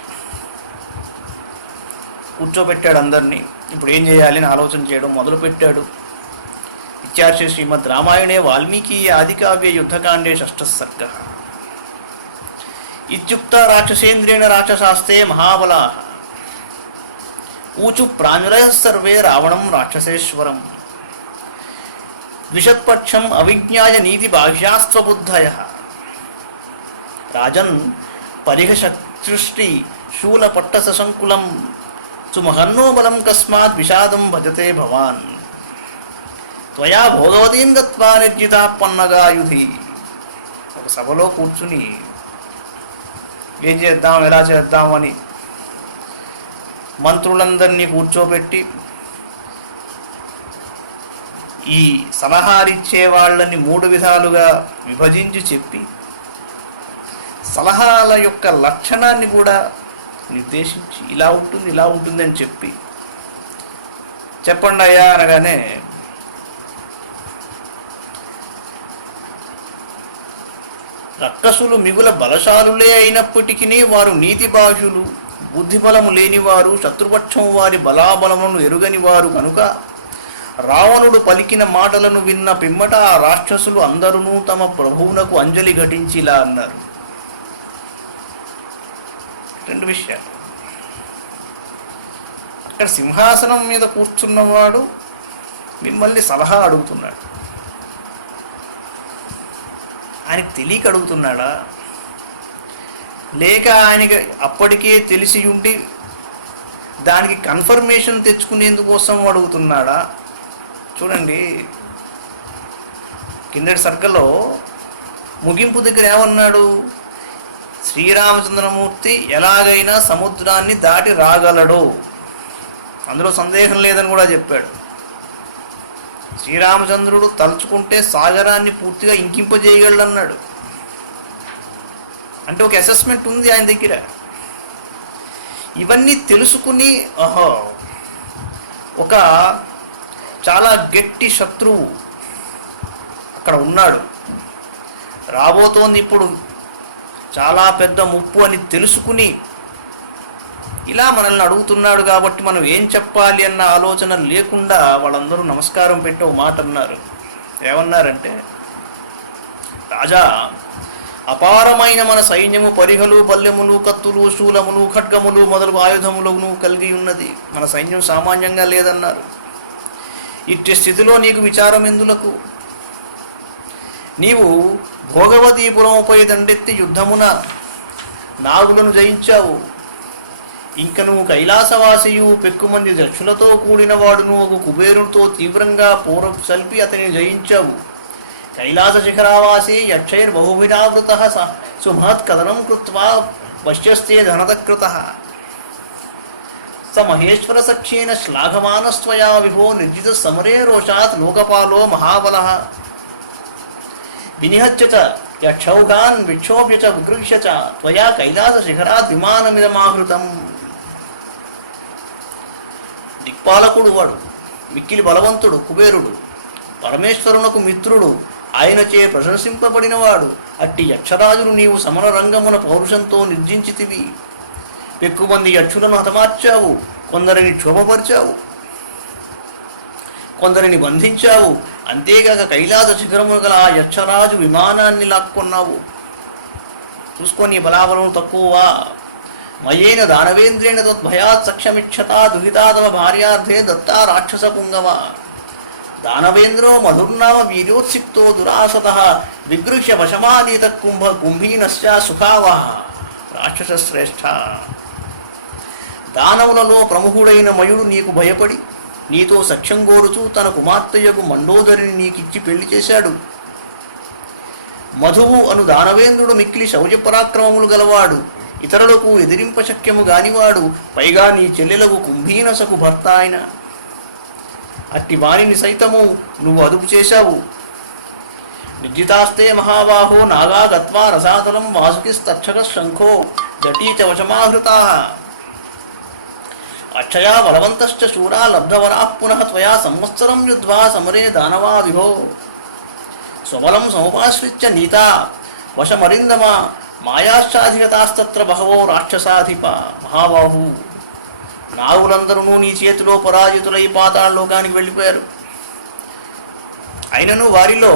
కూర్చోబెట్టాడు అందరినీ, ఇప్పుడు ఏం చేయాలి అని ఆలోచన చేయడం మొదలుపెట్టాడు. ఇత్యార్షే శ్రీమద్ రామాయణే వాల్మీకి ఆదికావ్య యుద్ధకాండే 6వ సర్గ. ఇత్యుక్త రాక్షసేంద్రేణ రాక్షసాస్తే మహాబలాః ఊచు ప్రాణులయః సర్వే రావణం రాక్షసేశ్వరం ద్విషత్పక్షం అవిజ్ఞాయ నీతి బాహ్యాస్త్వబుద్ధయః రాజన్ పరిఘశక్తృష్టి శూలపట్టసంకులం సుమహన్నో బలం కస్మాత్ విషాదం భజతే భవాన్ త్వయా బోధవతీం గత్వా నిర్జితా పన్నగాయుధి. ఒక సభలో కూర్చుని ఏం చేద్దాం, ఎలా చేద్దామని మంత్రులందరినీ కూర్చోబెట్టి ఈ సలహాలిచ్చే వాళ్ళని 3 విధాలుగా విభజించి చెప్పి సలహాల యొక్క లక్షణాన్ని కూడా నిర్దేశించి ఇలా ఉంటుంది అని చెప్పండి అయ్యా అనగానే రక్కసులు మిగుల బలశాలులే అయినప్పటికీ వారు నీతి బాహ్యులు, బుద్ధిబలము లేనివారు, శత్రుపక్షం వారి బలాబలములను ఎరుగని వారు కనుక రావణుడు పలికిన మాటలను విన్న పిమ్మట ఆ రాక్షసులు అందరూ తమ ప్రభువునకు అంజలి ఘటించి ఇలా అన్నారు. 2 విషయాలు. అక్కడ సింహాసనం మీద కూర్చున్నవాడు మిమ్మల్ని సలహా అడుగుతున్నాడు. ఆయనకి తెలియక అడుగుతున్నాడా, లేక ఆయనకి అప్పటికే తెలిసి ఉండి దానికి కన్ఫర్మేషన్ తెచ్చుకునేందుకోసం అడుగుతున్నాడా? చూడండి, కిందటి సర్గలో ముగింపు దగ్గర ఏమన్నాడు? శ్రీరామచంద్రమూర్తి ఎలాగైనా సముద్రాన్ని దాటి రాగలడు, అందులో సందేహం లేదని కూడా చెప్పాడు. శ్రీరామచంద్రుడు తలుచుకుంటే సాగరాన్ని పూర్తిగా ఇంకింపజేయగలడు అన్నాడు. అంటే ఒక అసెస్మెంట్ ఉంది ఆయన దగ్గర. ఇవన్నీ తెలుసుకుని ఓహో ఒక చాలా గట్టి శత్రువు అక్కడ ఉన్నాడు, రాబోతోంది ఇప్పుడు చాలా పెద్ద ముప్పు అని తెలుసుకుని ఇలా మనల్ని అడుగుతున్నాడు కాబట్టి మనం ఏం చెప్పాలి అన్న ఆలోచన లేకుండా వాళ్ళందరూ నమస్కారం పెట్టి ఒక మాట అన్నారు. ఏమన్నారంటే, రాజా, అపారమైన మన సైన్యము పరిహలు బల్లెములు కత్తులు శూలములు ఖడ్గములు మొదలగు ఆయుధములను కలిగి ఉన్నది. మన సైన్యం సామాన్యంగా లేదన్నారు. ఇట్టి స్థితిలో నీకు విచారం ఎందులకు? నీవు భోగవతీపురముపై దండెత్తి యుద్ధమున నాగులను జయించావు. ఇంక నువ్వు కైలాసవాసియు పెక్కుమంది దక్షులతో కూడిన వాడును ఒక కుబేరునితో తీవ్రంగా పూర్వ సల్పి అతనిని జయించావు. కైలాస శిఖరావాసి యక్షైర్బహుభిరావృత సుమహత్ కథనం కృత్వా వశ్యస్తే ధనతకృత స మహేశ్వర సఖ్యేన శ్లాఘమానస్త్వయా విభో నిర్జిత సమరే రోషాత్ లోకపాలో మహాబలః వినిహత్య చ యక్షౌఘాన్ విక్షోభ్య చ విగృహ్య చ త్వయా కైలాస శిఖరాత్ విమానమిదమాహృతం. దిక్పాలకుడు వాడు, మిక్కిలి బలవంతుడు కుబేరుడు, పరమేశ్వరునకు మిత్రుడు, ఆయనచే ప్రశంసింపబడినవాడు. అట్టి యక్షరాజును నీవు సమర రంగమున పౌరుషంతో నిర్జించితివి. ఎక్కుమంది యక్షులను హతమార్చావు, కొందరిని క్షోభపరిచావు, కొందరిని బంధించావు. అంతేగాక కైలాస శిఖరము గల ఆ యక్షరాజు విమానాన్ని లాక్కొన్నావు. చూసుకొని బలాబలం తక్కువవా? మయేన దానవేంద్రేణ తద్భయాత్ సఖ్యమిక్షతా దుహితాతమ భార్యార్థే దత్తా రాక్షస పుంగవ. దానవేంద్రో మధుర్నామ వీర్యోత్సిక్తో దురాసతః విగృహ్య వశమానీత కుంభీనశ్చ సుఖావహ. రాక్షస శ్రేష్ఠ, దానవులలో ప్రముఖుడైన మయుడు నీకు భయపడి నీతో సఖ్యం కోరుచూ తన కుమార్తెయగు మండోదరిని నీకిచ్చి పెళ్లి చేశాడు. మధువు అను దానవేంద్రుడు మిక్కిలి శౌర్యపరాక్రమములు గలవాడు, ఇతరులకు ఎదిరింప శక్యము గానివాడు, పైగా నీ చెల్లెలకు కుంభీనసకు భర్త ఆయన. అట్టి వారిని సైతము నువ్వు అదుపు చేశావు. నిర్జితాస్తే మహాబాహో నాగా గత్వా రసాతలం వాసుకిస్తక్షక శంఖో జటీచ వశమాహృతా. అక్షయా బలవంతశ్చ శూరా లబ్ధవరాః పునః త్వయా సంవత్సరం యుద్ధ్వా సమరే దానవా విభో. స్వబలం సముపాశ్రిత్య నీతా వశమరిందమ మాయాశ్చాధిగతాస్తత్ర బహవో రాక్షసాధిప. మహాబాహు, నాగులందరూ నీ చేతిలో పరాజితులై పాతాళలోకానికి వెళ్ళిపోయారు. అయినను వారిలో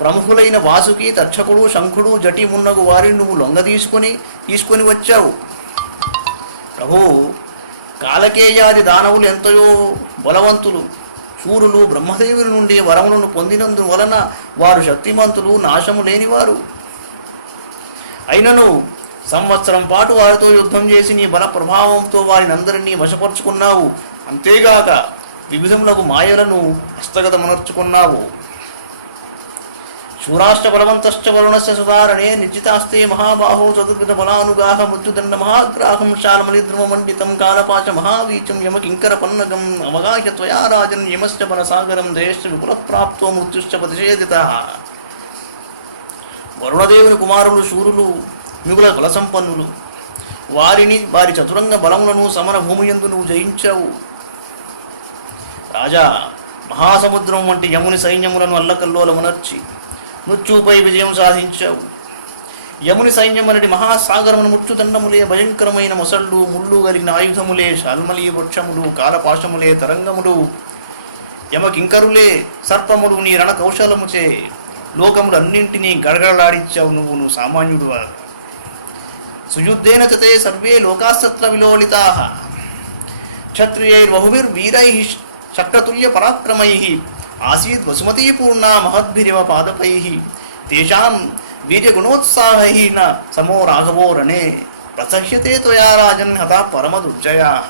ప్రముఖులైన వాసుకి, తక్షకుడు, శంఖుడు, జటి మున్నగు వారిని నువ్వు లొంగ తీసుకొని వచ్చావు. ప్రభు, కాలకేయాది దానవులు ఎంతయో బలవంతులు, శూరులు, బ్రహ్మదేవుని నుండి వరములను పొందినందు వలన వారు శక్తిమంతులు, నాశము లేనివారు. అయినను సంవత్సరం పాటు వారితో యుద్ధం చేసి నీ బల ప్రభావంతో వారిని అందరినీ వశపరుచుకున్నావు. అంతేగాక వివిధములకు మాయలను హస్తగతమనర్చుకున్నావు. శూరాష్ట బలవంతశ్చ వరుణస్య సుధారణే నిర్జితాస్తే మహాబాహో చతుర్విధ బలానుగాహ మృత్యుదండ మహాగ్రాహం శాలమలిద్రుమమండితం కాలపాచ మహావీచం యమకింకర పన్నగం అవగాహ్య త్వయా రాజన్ యమశ్చ బలసాగరం జయశ్చ విపులప్రాప్తో మృత్యుశ్చ ప్రతిషేధితః. వరుణదేవుని కుమారులు శూరులు మిగుల బలసంపన్నులు. వారి చతురంగ బలములను సమర భూమియందు నువ్వు జయించావు. రాజా, మహాసముద్రం వంటి యముని సైన్యములను అల్లకల్లోలమునర్చి మృత్యుపై విజయం సాధించావు. యముని సైన్యం అనేది మహాసాగరమును మృత్యుదండములే, భయంకరమైన మొసళ్ళు, ముళ్ళు కలిగిన ఆయుధములే, శాల్మలీ వృక్షములు, కాలపాశములే, తరంగములు, యమకింకరులే, సర్పములు నీ రణ కౌశలముచే లోకములన్నింటినీ గడగడలాడించావు. నువ్వు సామాన్యుడువా? సుయుద్ధేన చతే సర్వే లోకాస్తత్ర విలోలితాః క్షత్రియైర్బహుభిర్వీరైః శక్రతుల్య పరాక్రమైః ఆసీద్ వసుమతీపూర్ణా మహద్భిరివ పాదపైః తేషాం వీర్యగుణోత్సాహైః న సమో రాఘవో రణే ప్రసహ్యతే త్వయా రాజన్ హతా పరమదుర్జయాః.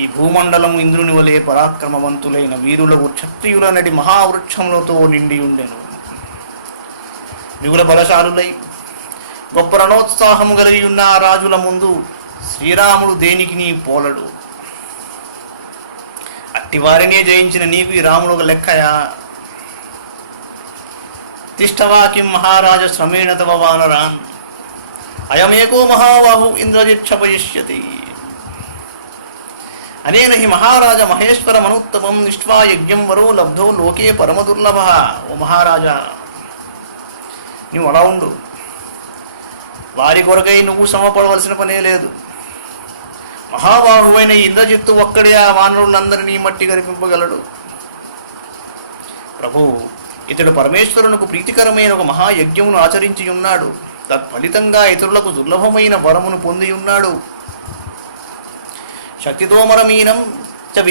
ఈ భూమండలము ఇంద్రుని వలె పరాక్రమవంతులైన వీరులకు క్షత్రియుల నడి మహావృక్షములతో నిండి ఉండెను. మిగుల బలశాలులై గొప్ప రణోత్సాహము కలిగి ఉన్న ఆ రాజుల ముందు శ్రీరాముడు దేనికి నీ పోలడు. అట్టి వారినే జయించిన నీకు ఈ రాముడు ఒక లెక్కయా? తిష్టవా కిం మహారాజ శ్రమేణ తవ వానరాన్. అయమేకో మహాబాహు ఇంద్రజిక్షపయిష్యతి. అనేన హి మహారాజ మహేశ్వరమనుత్తమం నిష్ఠా యజ్ఞం వరో లబ్ధో లోకే పరమదుర్లభ. ఓ మహారాజా, నువ్వు అలా ఉండు. వారి కొరకై నువ్వు శ్రమపడవలసిన పనే లేదు. మహాబాహువైన ఇంద్రజిత్తు ఒక్కడే ఆ వానరులందరినీ మట్టి కరిపింపగలడు. ప్రభు, ఇతడు పరమేశ్వరునకు ప్రీతికరమైన ఒక మహాయజ్ఞమును ఆచరించి ఉన్నాడు. తత్ఫలితంగా ఇతరులకు దుర్లభమైన వరమును పొంది ఉన్నాడు. శక్తితోమరమీనం చ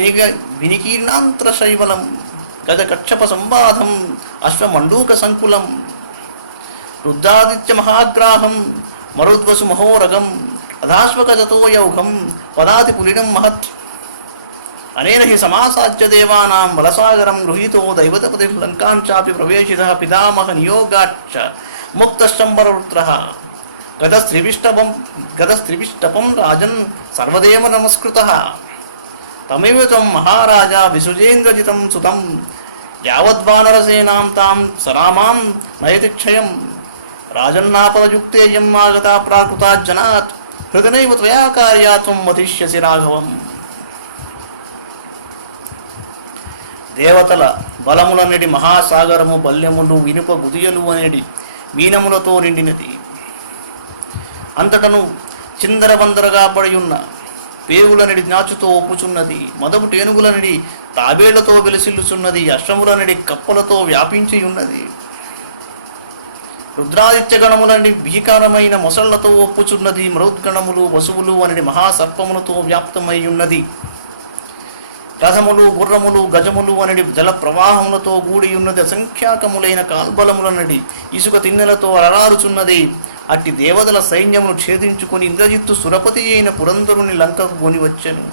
వినికీర్ణాంతర శైవలం గజ కక్షప సంబాధం అశ్వమండూక సంకులం రుద్రాదిత్య మహాగ్రాహం మరుద్వసు మహోరగం అధాశ్వకజతో యౌఘం పదాతి పులినం మహత్. అనేన హి సమాసాధ్య దేవానాం బలసాగరం గృహీతో దైవతపతి లంకాంచాపి ప్రవేశిత పితామహ నియోగాచ్చ ముక్తశంబరరుద్రః గదస్త్రివిష్టపం రాజన్ సర్వదేవ నమస్కృతః. తమేవ త్వం మహారాజా విసృజేంద్రజితం సుతం యావద్వానరసేనాం తాం సరామాం నయతి క్షయం. రాజన్నాపదయుక్తేయం ఆగతా ప్రాకృతాజ్జనాత్ హృదనైవ త్వయా కార్యా త్వం వదిష్యసి రాఘవం. దేవతల బలములనేటి మహాసాగరము బల్యములు ఇనుప గుదియలు అనేటి మీనములతో నిండినది. అంతటను చిందరబందరగా పడియున్న పేగులనడి నాచుతో ఒప్పుచున్నది. మదపు టేనుగులనడి తాబేళ్లతో వెలిసిల్లుచున్నది. అశ్వములనడి కప్పలతో వ్యాపించి ఉన్నది. రుద్రాదిత్య గణములని భీకరమైన మొసళ్లతో ఒప్పుచున్నది. మరుద్గణములు వసువులు అనడి మహాసర్పములతో వ్యాప్తమై ఉన్నది. రథములు గుర్రములు గజములు అనడి జల ప్రవాహములతో కూడి ఉన్నది. అసంఖ్యాకములైన కాల్బలములనడి ఇసుక తిన్నెలతో అలరారుచున్నది. అట్టి దేవతల సైన్యమును ఛేదించుకొని ఇంద్రజిత్తు సురపతి అయిన పురంధరుని లంకకు కొని వచ్చెను.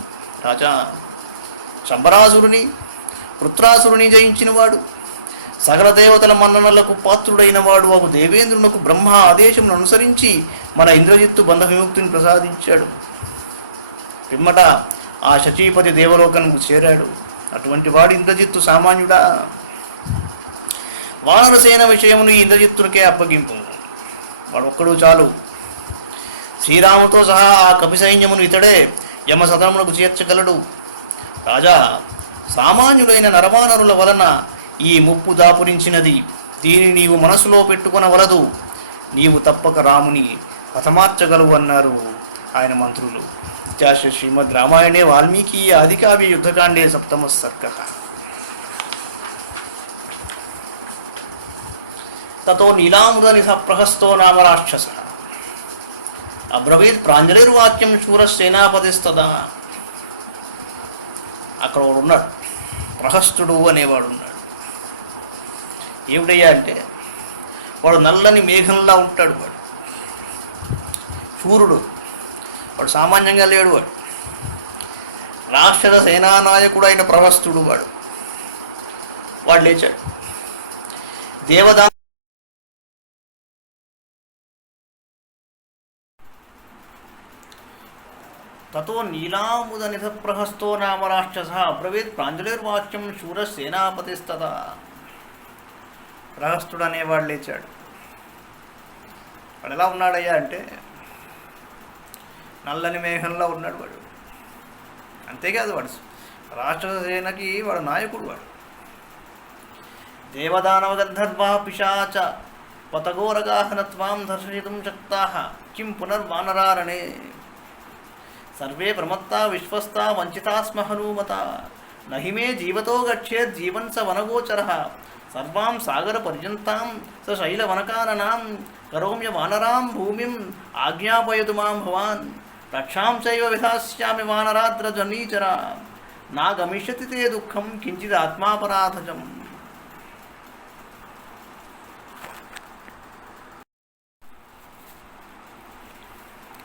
రాజా, శంబరాసురుని వృత్రాసురుని జయించినవాడు, సకల దేవతల మన్ననలకు పాత్రుడైన వాడు అగు దేవేంద్రునకు బ్రహ్మ ఆదేశమును అనుసరించి మన ఇంద్రజిత్తు బంధ విముక్తిని ప్రసాదించాడు. పిమ్మట ఆ శచీపతి దేవలోకనకు చేరాడు. అటువంటి వాడు ఇంద్రజిత్తు సామాన్యుడా? వానరసేన విషయమును ఈ ఇంద్రజిత్తునికే అప్పగింపు. వాడు ఒక్కడు చాలు. శ్రీరాముతో సహా ఆ కపి సైన్యమును ఇతడే యమ సదనమునకు చేర్చగలడు. రాజా, సామాన్యుడైన నరమానరుల వలన ఈ ముప్పు దాపురించినది. దీనిని నీవు మనసులో పెట్టుకొనవలదు. నీవు తప్పక రాముని హతమార్చగలవు అన్నారు ఆయన మంత్రులు. ఇత్యాశ్రీ శ్రీమద్ రామాయణే వాల్మీకి ఆదికావ్య యుద్ధకాండే సప్తమ సర్గః. తతో నీలాముదనిధ ప్రహస్తో నామ రాక్షసః అబ్రవీత్ ప్రాంజలిర్వాక్యం శూరసేనాపతిస్తదా. అక్కడ వాడు ఉన్నాడు, ప్రహస్తుడు అనేవాడు ఉన్నాడు. ఏమిటయ్యా అంటే, వాడు నల్లని మేఘంలా ఉంటాడు. వాడు శూరుడు, వాడు సామాన్యంగా లేడు. వాడు రాక్షస సేనానాయకుడు అయిన ప్రహస్తుడు. వాడు లేచాడు. దేవదా తతో నీలాముదనిధ ప్రహస్తో నామ రాక్షస అబ్రవీత్ ప్రాంజలిర్వాక్యం శూరసేనాపతిస్తదా. ప్రహస్తుడు అనేవాడు లేచాడు. వాడు ఎలా ఉన్నాడయ్యా అంటే, నల్లని మేఘంలో ఉన్నాడు వాడు. అంతేకాదు, వాడు రాక్షస సేనకి వాడు నాయకుడు. వాడు దేవదానవ గంధర్వా పిశాచ పతఘోరగాహనత్వాం దర్శయితుం శక్తాః కిం పునర్వానరారణే సర్వే ప్రమత్తా విశ్వస్తా వంచితా స్మ హనుమత నహిమే జీవతో గచ్చేత్ జీవన్ స వనగోచరః సర్వాం సాగర పర్యంతాం స శైలవనకాననాం కరోమ్య వానరాం భూమిం ఆజ్ఞాపయతు మాం భవాన్ రక్షాం చైవ విధాస్యామి వానరాద్ర జనీచర నా గమిష్యతి తే దుఃఖం కించిద్ ఆత్మాపరాధజం.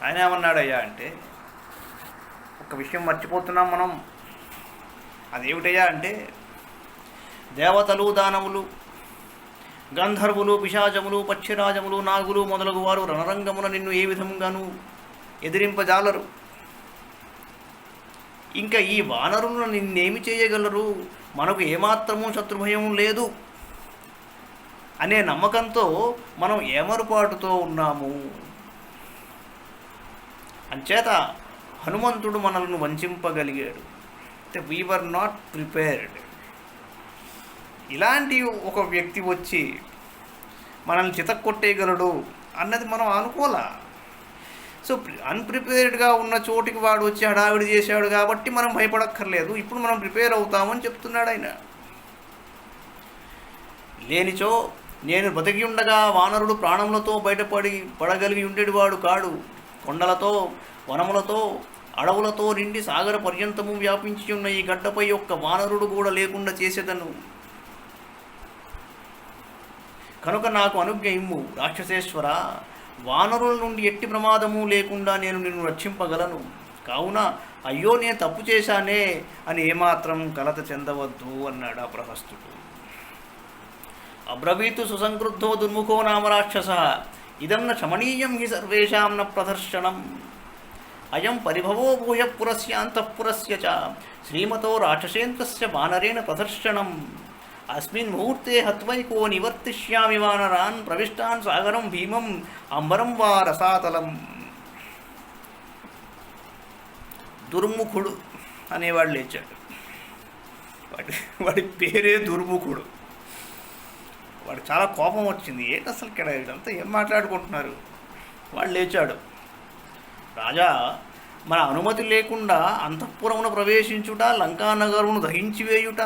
ఆయన ఏమన్నాడయ్యా అంటే, ఒక విషయం మర్చిపోతున్నాం మనం. అదేమిటయ్యా అంటే, దేవతలు, దానవులు, గంధర్వులు, పిశాచములు, పక్షిరాజములు, నాగులు మొదలగు వారు రణరంగమున నిన్ను ఏ విధంగానూ ఎదిరింపజాలరు. ఇంకా ఈ వానరులను నిన్నేమి చేయగలరు? మనకు ఏమాత్రమూ శత్రుభయం లేదు అనే నమ్మకంతో మనం ఏమరుపాటుతో ఉన్నాము. అంచేత హనుమంతుడు మనల్ని వంచింపగలిగాడు. అంటే వీ వర్ నాట్ ప్రిపేర్డ్. ఇలాంటి ఒక వ్యక్తి వచ్చి మనల్ని చితక్కొట్టేయగలడు అన్నది మనం అనుకోలే. సో అన్ప్రిపేర్డ్గా ఉన్న చోటికి వాడు వచ్చి హడావిడి చేశాడు కాబట్టి మనం భయపడక్కర్లేదు, ఇప్పుడు మనం ప్రిపేర్ అవుతామని చెప్తున్నాడు ఆయన. లేనిచో నేను బతికి ఉండగా వానరుడు ప్రాణములతో పడగలిగి ఉండేవాడు కాడు. కొండలతో, వనములతో, అడవులతో నిండి సాగర పర్యంతము వ్యాపించి ఉన్న ఈ గడ్డపై ఒక్క వానరుడు కూడా లేకుండా చేసేదను. కనుక నాకు అనుజ్ఞ ఇమ్ము రాక్షసేశ్వర, వానరుల నుండి ఎట్టి ప్రమాదము లేకుండా నేను నిన్ను రక్షింపగలను. కావున అయ్యో నేను తప్పు చేశానే అని ఏమాత్రం కలత చెందవద్దు అన్నాడు ఆ ప్రహస్తుడు. అబ్రవీతు సుసంక్రుద్ధో దుర్ముఖో నామ రాక్షస ఇదం న శమనీయం హి సర్వేషాం న ప్రదర్శనం అయం పరిభవో భూయ పురస్యాంతఃపురస్య చ శ్రీమతో రాక్షసేంద్రస్య వానరేణ ప్రదర్శనం అస్మిన్ ముహూర్తే హత్వైకో నివర్తిష్యామి వానరాన్ ప్రవిష్టాన్ సాగరం భీమం అంబరం వా రసాతలం. దుర్ముఖుడు అనేవాడు లేచాడు. వాడి పేరే దుర్ముఖుడు. వాడు చాలా కోపం వచ్చింది. ఏంటి అసలు ఇక్కడ ఇదంతా ఏం మాట్లాడుకుంటున్నారు? వాడు లేచాడు. రాజా, మన అనుమతి లేకుండా అంతఃపురమును ప్రవేశించుట, లంకానగరమును దహించివేయుట,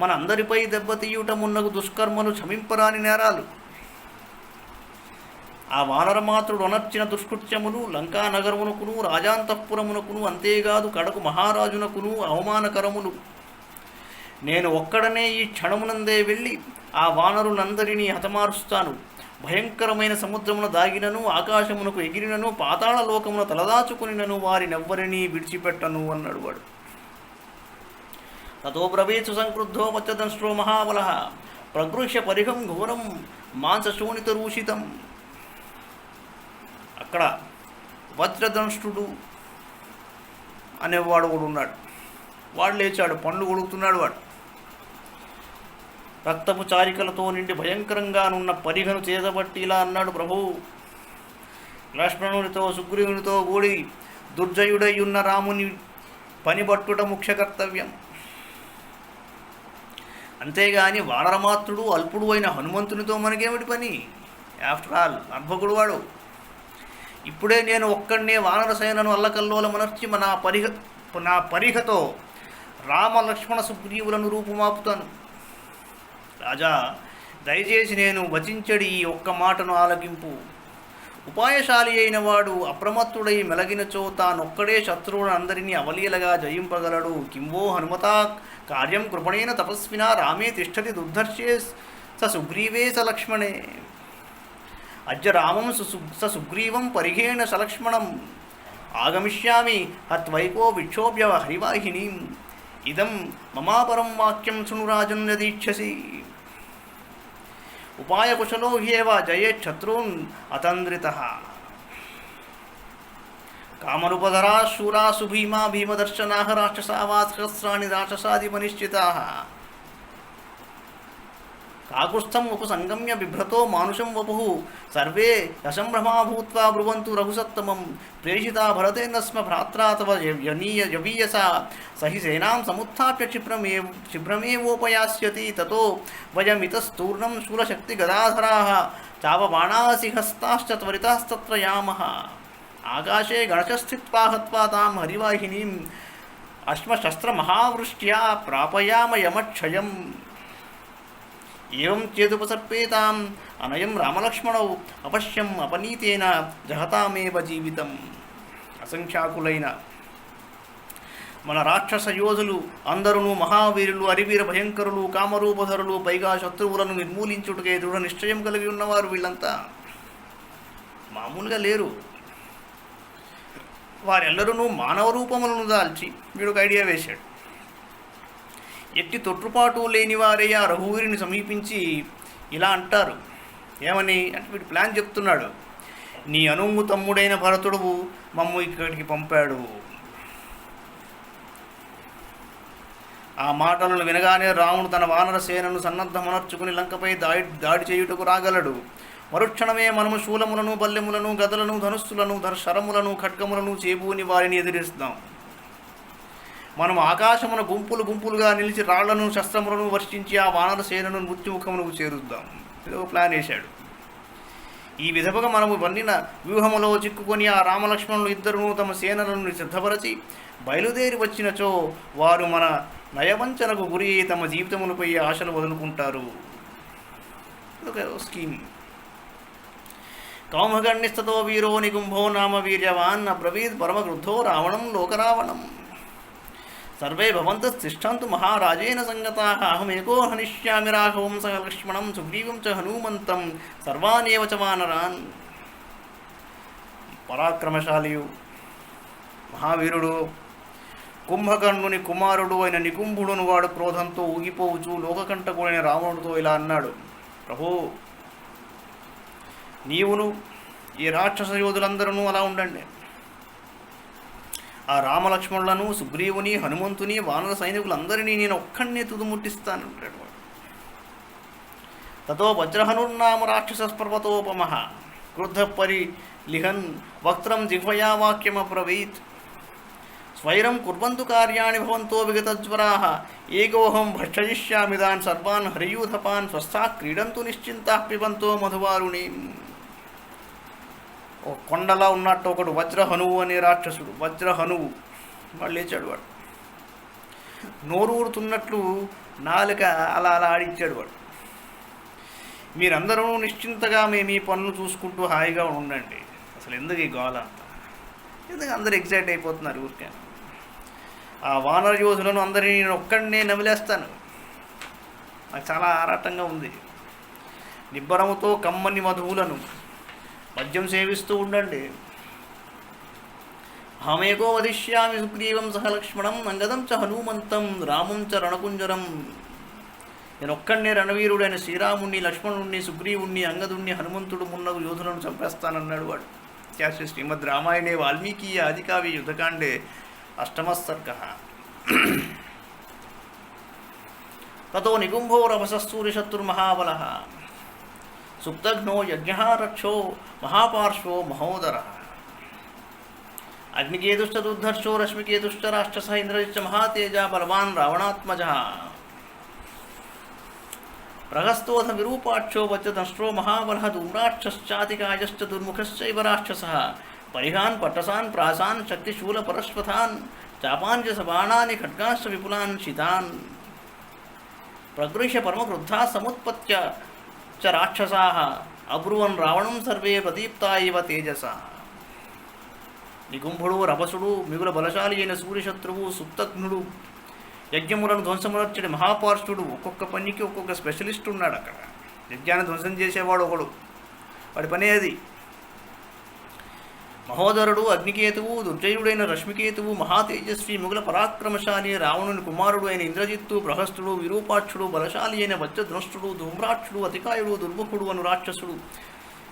మన అందరిపై దెబ్బతీయుట మున్నగు దుష్కర్మలు క్షమింపరాని నేరాలు. ఆ వానరమాత్రుడు అనర్చిన దుష్కృత్యములు లంకానగరమునకును రాజాంతఃపురమునకును అంతేకాదు కడకు మహారాజునకును అవమానకరములు. నేను ఒక్కడనే ఈ క్షణమునందే వెళ్ళి ఆ వానరులందరినీ హతమారుస్తాను. భయంకరమైన సముద్రమున దాగినను, ఆకాశమునకు ఎగిరినను, పాతాళ లోకమున తలదాచుకునినను వారినెవ్వరినీ విడిచిపెట్టను అన్నాడు వాడు. తతో బ్రవీత్ సుసంక్రుద్ధో వత్సదంశ్రో మహాబలః ప్రగృహ్య పరిహం ఘోరం మాంసశోణితరూషితం. అక్కడ వజ్రదంష్టుడు అనేవాడు కూడా ఉన్నాడు. వాడు లేచాడు, పండ్లు కొడుకుతున్నాడు. వాడు రక్తపు చారికలతో నిండి భయంకరంగానున్న పరిఘను చేతబట్టి ఇలా అన్నాడు: ప్రభు, లక్ష్మణునితో సుగ్రీవునితో కూడి దుర్జయుడై ఉన్న రాముని పనిబట్టుట ముఖ్య కర్తవ్యం. అంతేగాని వానరమాత్రుడు అల్పుడు అయిన హనుమంతునితో మనకేమిటి పని? ఆఫ్టర్ ఆల్ అర్భకుడు వాడు. ఇప్పుడే నేను ఒక్కడనే వానరసేనను అల్లకల్లోలమనర్చి నా పరిహతో రామ లక్ష్మణ సుగ్రీవులను రూపుమాపుతాను. రాజా, దయచేసి నేను వచించడి ఈ ఒక్క మాటను ఆలకింపు. ఉపాయశాలి అయిన వాడు అప్రమత్తుడై మెలగినచో తానొక్కడే శత్రువులను అందరినీ అవలీలగా జయింపగలడు. కింవో హనుమతా కార్యం కృపణేన తపస్వినా రామే తిష్టతి దుర్ధర్షే స సుగ్రీవే స లక్ష్మణే. అద్య రామం స సుగ్రీవం పరిఘేణ సలక్ష్మణం ఆగమిష్యామి హత్వైకో విక్షోభ్య హరివాహినీం. ఇదం మమాపరం వాక్యం శృణురాజన్ యదీక్షసి. ఉపాయకుశలో హ్యేవ జయేచ్చత్రూన్ అతంద్రితః. కామరూపధరా శూరా సుభీమా భీమదర్శనాః రాక్షసా వా సహస్రాణి రాక్షసాదిమనిశ్చితాః. కాకుస్థం ఉపసంగమ్య బిభ్రతో మానుషం వపుః సర్వే అసంభ్రమా భూత్వా బ్రువంతు రఘుసత్తమం. ప్రేషితా భరతేన స్మ భ్రాత్రా తవ యవీయసా సహి సేనాం సముత్థాప్య క్షిప్రమేవోపయాస్యతి. తతో వయమితస్తూర్ణం శూలశక్తి గదాధరాః చాపబాణాసి హస్తాశ్చ త్వరితాస్తత్ర యామః. ఆకాశే గణశస్థిత్వా హత్వా తాం హరివాహినీం అశ్మశస్త్రమహావృష్ట్యా ప్రాపయామ యమక్షయం. ఏం చేదుపసర్పేతాం అనయం రామలక్ష్మణౌ అపశ్యం అపనీతేన జహతామేవ జీవితం. అసంఖ్యాకులైన మన రాక్షస యోధులు అందరూ మహావీరులు, అరివీర భయంకరులు, కామరూపధరులు, పైగా శత్రువులను నిర్మూలించుటకే దృఢ నిశ్చయం కలిగి ఉన్నవారు. వీళ్ళంతా మామూలుగా లేరు. వారెల్లరూ మానవ రూపములను దాల్చి వీడొక ఐడియా వేశాడు. ఎట్టి తొట్టుపాటు లేని వారే ఆ రఘువీరుని సమీపించి ఇలా అంటారు. ఏమని అంటే, వీడు ప్లాన్ చెప్తున్నాడు. నీ అనుంగు తమ్ముడైన భరతుడు మమ్ము ఇక్కడికి పంపాడు. ఆ మాటలను వినగానే రాముడు తన వానర సేనను సన్నద్ధమనర్చుకుని లంకపై దాడి చేయుటకు రాగలడు. మరుక్షణమే మనము శూలములను బల్లెములను గదలను ధనుస్సులను శరములను ఖడ్గములను చేబూని వారిని ఎదిరిస్తాం. మనం ఆకాశమున గుంపులు గుంపులుగా నిలిచి రాళ్లను శస్త్రములను వర్షించి ఆ వానర సేనను మృత్యుముఖమునకు చేరుద్దాం. ఏదో ప్లాన్ వేశాడు. ఈ విధముగా మనము వన్నిన వ్యూహములో చిక్కుకొని ఆ రామలక్ష్మణులు ఇద్దరును తమ సేనలను సిద్ధపరచి బయలుదేరి వచ్చినచో వారు మన నయవంచనకు గురి తమ జీవితములపై ఆశలు వదులుకుంటారు. ఒక స్కీమ్. కౌమగణ్యస్తతో వీరో నిగుంభో నామ వీర్యవాన్ అబ్రవీద్ పరమక్రుద్ధో రావణం లోకరావణం. సర్వే భవంతఃతిష్టन्तు మహారాజేన సంగతాః అహమేకో హనిష్యామి రాఘవం సహ లక్ష్మణం సుగ్రీవం చ హనుమంతం సర్వానేవ చ వానరాన్. పరాక్రమశాలియు మహావీరుడు కుంభకర్ణుని కుమారుడు అయిన నికుంభుడును వాడు క్రోధంతో ఊగిపోవచ్చు లోకకంటకుడైన రావణుడితో ఇలా అన్నాడు, ప్రభు నీవును ఈ రాక్షస యోధులందరూ అలా ఉండండి. ఆ రామలక్ష్మణులను సుగ్రీవుని హనుమంతుని వానర సైనికులందరినీ నేను ఒక్కడినే తుదుముట్టిస్తానంటాడు. తతో వజ్రహనుర్నామ రాక్షసస్పర్వతోపమః క్రుద్ధ పరిలిహన్ వక్త్రం జిహ్వయా వాక్యమబ్రవీత్. స్వైరం కుర్వంతు కార్యాణి భవంతో విగతజ్వరాః ఏకోహం భక్షయిష్యామి తాన్ సర్వాన్ హరియూథపాన్ స్వస్థాః క్రీడంతు నిశ్చింతాః పిబంతో మధువారుణీం. ఒక కొండలా ఉన్నట్టు ఒకడు వజ్రహనువు అనే రాక్షసుడు. వజ్రహనువు వాడు లేచాడు. వాడు నోరూరుతున్నట్లు నాలుక అలా అలా ఆడించాడు. వాడు మీరందరూ నిశ్చింతగా మేము ఈ పనులు చూసుకుంటూ హాయిగా ఉండండి. అసలు ఎందుకు ఈ గోల అంతా? ఎందుకు అందరూ ఎగ్జైట్ అయిపోతున్నారు ఊరికే? ఆ వానర యోధులను అందరినీ నేను ఒక్కడినే నమిలేస్తాను. నాకు చాలా ఆరాటంగా ఉంది. నిబ్బరముతో కమ్మని మధువులను మద్యం సేవిస్తూ ఉండండి. అహమేకో వదిష్యామి సుగ్రీవం సహ లక్ష్మణం అంగదం చ హనుమంతం రామం చ రణకుంజరం. నేను ఒక్కడినే రణవీరుడైన శ్రీరాముణ్ణి, లక్ష్మణుణ్ణి, సుగ్రీవుణ్ణి, అంగదుణ్ణి, హనుమంతుడు మున్నగు యోధులను చంపేస్తానన్నాడు వాడు. శ్రీ శ్రీమద్ రామాయణే వాల్మీకీయ ఆదికావ్య యుద్ధకాండే 8వ సర్గః. తతో నిగుంభోరవసూరిశత్రుర్మహాబలః సుప్తఘ్నో యజ్ఞః రక్షో మహాపార్శ్వో మహోదరః. అగ్నికేతుశ్చ దుర్ధర్షో రశ్మికేతుశ్చ రాక్షసః ఇంద్రజిచ్చ మహాతేజ బలవాన్ రావణాత్మజః. ప్రహస్తోథ విరూపాక్షో వజ్రదంష్ట్రో మహాబలః ధూమ్రాక్షశ్చాతికాయశ్చ దుర్ముఖశ్చైవ రాక్షసః. పరిహాన్ పట్టసాన్ ప్రాసాన్ శక్తిశూల పరశ్వథాన్ చాపాంచ సబాణాని ఖడ్గాశ్చ విపులాన్ శితాన్. ప్రగృహ్య పరమక్రుద్ధా సముత్పత్య చ రాక్షసాః అబ్రువన్ రావణం సర్వే ప్రదీప్తా ఇవ తేజసా. నికుంభుడు, రభసుడు, మిగుల బలశాలి అయిన సూర్యశత్రువు, సుప్తఘ్నుడు, యజ్ఞములను ధ్వంసమునర్చడి మహాపార్శ్వుడు. ఒక్కొక్క పనికి ఒక్కొక్క స్పెషలిస్ట్ ఉన్నాడు అక్కడ. యజ్ఞాన్ని ధ్వంసం చేసేవాడు ఒకడు, వాడి పనే అది. మహోదరుడు అగ్నికేతువు, దుర్జయుడైన రశ్మికేతువు, మహాతేజస్వి మిగుల పరాక్రమశాలి రావణుని కుమారుడు అయిన ఇంద్రజిత్తు, ప్రహస్తుడు, విరూపాక్షుడు, బలశాలి అయిన వజ్రధనుష్ఠుడు, ధూమ్రాక్షుడు, అతికాయుడు, దుర్ముఖుడు అను రాక్షసుడు.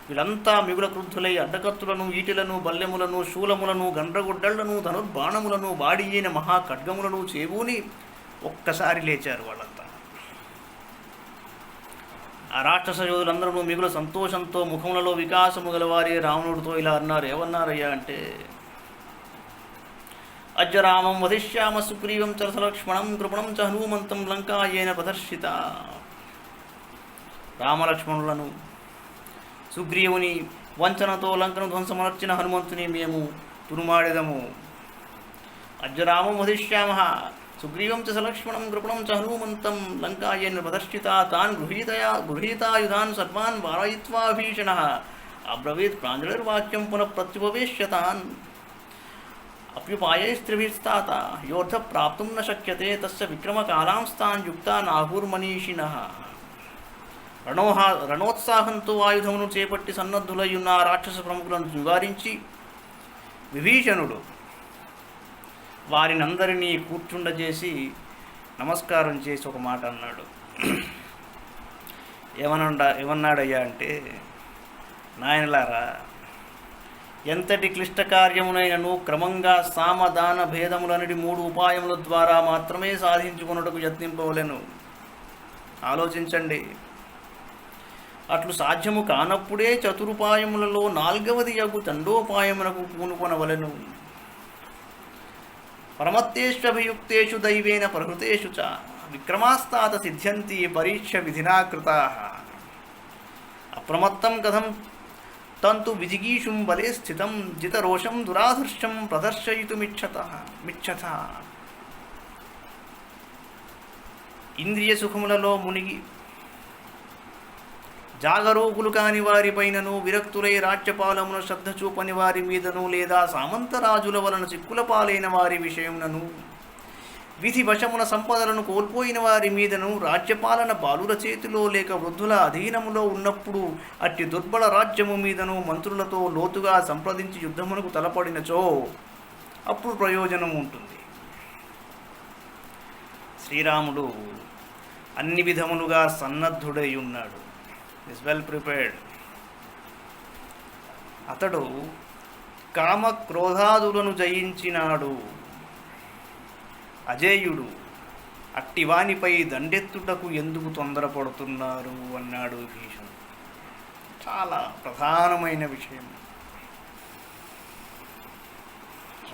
వీళ్ళంతా మిగుల క్రుద్ధులై అడ్డకత్తులను, ఈటిలను, బల్లెములను, శూలములను, గండ్రగుడ్డళ్లను, ధనుర్బాణములను, బాడి అయిన మహాఖడ్గములను చేబూని ఒక్కసారి లేచారు వాళ్ళంతా. ఆ రాక్షస యోధులందరూ మిగుల సంతోషంతో ముఖములలో వికాసము గలవారే రావణుడితో ఇలా అన్నారు. ఏమన్నారయ్యా అంటే, అజ్జరామం వధిష్యామ సుగ్రీవం చరసలక్ష్మణం కృపణం చ హనుమంతం లంకాయేన ప్రదర్శిత. రామలక్ష్మణులను, సుగ్రీవుని వంచనతో లంకను ధ్వంసమర్చిన హనుమంతుని మేము తురుమాడెదము. అజ్జరామం వధిష్యామ సుగ్రీవం చ సలక్ష్మణం కృపణం చ హనుమంతం లంకాయేన ప్రదర్శిత. తాన్ గృహీతాయుధాన్ సర్వాన్ వారయిత్వా భీషణః అబ్రవీత్ ప్రాంజలిర్వాక్యం పునః ప్రత్యుపవేశ్యతాన్. అప్యుపాయైస్త్రిభిస్తాత యోర్థ ప్రాప్తుం న శక్యతే తస్య విక్రమకాలాంస్తాన్ యుక్తా నాహుర్మనీషిణః. రణోత్సాహంతో ఆయుధమును చేపట్టి సన్నద్ధులయ్యున్న ఆ రాక్షస ప్రముఖులను నివారించి విభీషణుడు వారినందరినీ కూర్చుండజేసి నమస్కారం చేసి ఒక మాట అన్నాడు. ఏమన్నాడయ్యా అంటే, నాయనలారా, ఎంతటి క్లిష్ట కార్యమునైనను క్రమంగా సామదాన భేదములనడి 3 ఉపాయముల ద్వారా మాత్రమే సాధించుకొనుటకు యత్నింపవలెను. ఆలోచించండి. అట్లు సాధ్యము కానప్పుడే చతురుపాయములలో నాల్గవది యగు దండోపాయమునకు పూనుకొనవలెను. పరమత్తేష్వభియుక్తేషు దైవేన ప్రహృతేషు చ విక్రమాస్తాత సిద్ధ్యంతి పరీక్ష విధినా కృతాః. అప్రమత్తం కథం తంతు విజిగీషుం బలే స్థితం జితరోషం దురాధర్షం ప్రదర్శయితుమిచ్చత. ఇంద్రియ సుఖములలో మునిగి జాగరూకులు కాని వారిపైనను, విరక్తులై రాజ్యపాలమును శ్రద్ధ చూపని వారి మీదను, లేదా సామంతరాజుల వలన చిక్కుల పాలైన వారి విషయమునను, విధి వశమున సంపదలను కోల్పోయిన వారి మీదను, రాజ్యపాలన బాలుర చేతిలో లేక వృద్ధుల అధీనములో ఉన్నప్పుడు అట్టి దుర్బల రాజ్యము మీదను మంత్రులతో లోతుగా సంప్రదించి యుద్ధమునకు తలపడినచో అప్పుడు ప్రయోజనం ఉంటుంది. శ్రీరాముడు అన్ని విధములుగా సన్నద్ధుడై ఉన్నాడు. Is well prepared. అతడు కామ క్రోధాదులను జయించినాడు, అజేయుడు. అట్టివానిపై దండెత్తుటకు ఎందుకు తొందరపడుతున్నారు అన్నాడు భీషణుడు. చాలా ప్రధానమైన విషయం.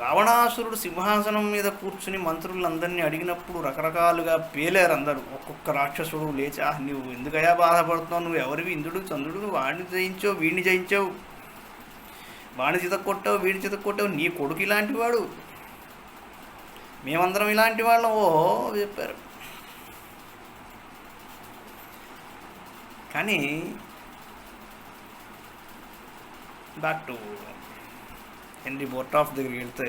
రావణాసురుడు సింహాసనం మీద కూర్చుని మంత్రులందరినీ అడిగినప్పుడు రకరకాలుగా పేలారు అందరూ. ఒక్కొక్క రాక్షసుడు లేచా, నువ్వు ఎందుకయా బాధపడుతున్నావు, నువ్వు ఎవరివి, ఇంద్రుడు చంద్రుడు, వాడిని జయించావు, వీడిని జయించావు, వాడిని చితక్కొట్టావు, వీడిని చితక్కొట్టావు, నీ కొడుకు ఇలాంటి వాడు, మేమందరం ఇలాంటి వాళ్ళం ఓ చెప్పారు. కానీ బ్యాక్ టు హెన్రీ బోర్టాఫ్ దగ్గరికి వెళ్తే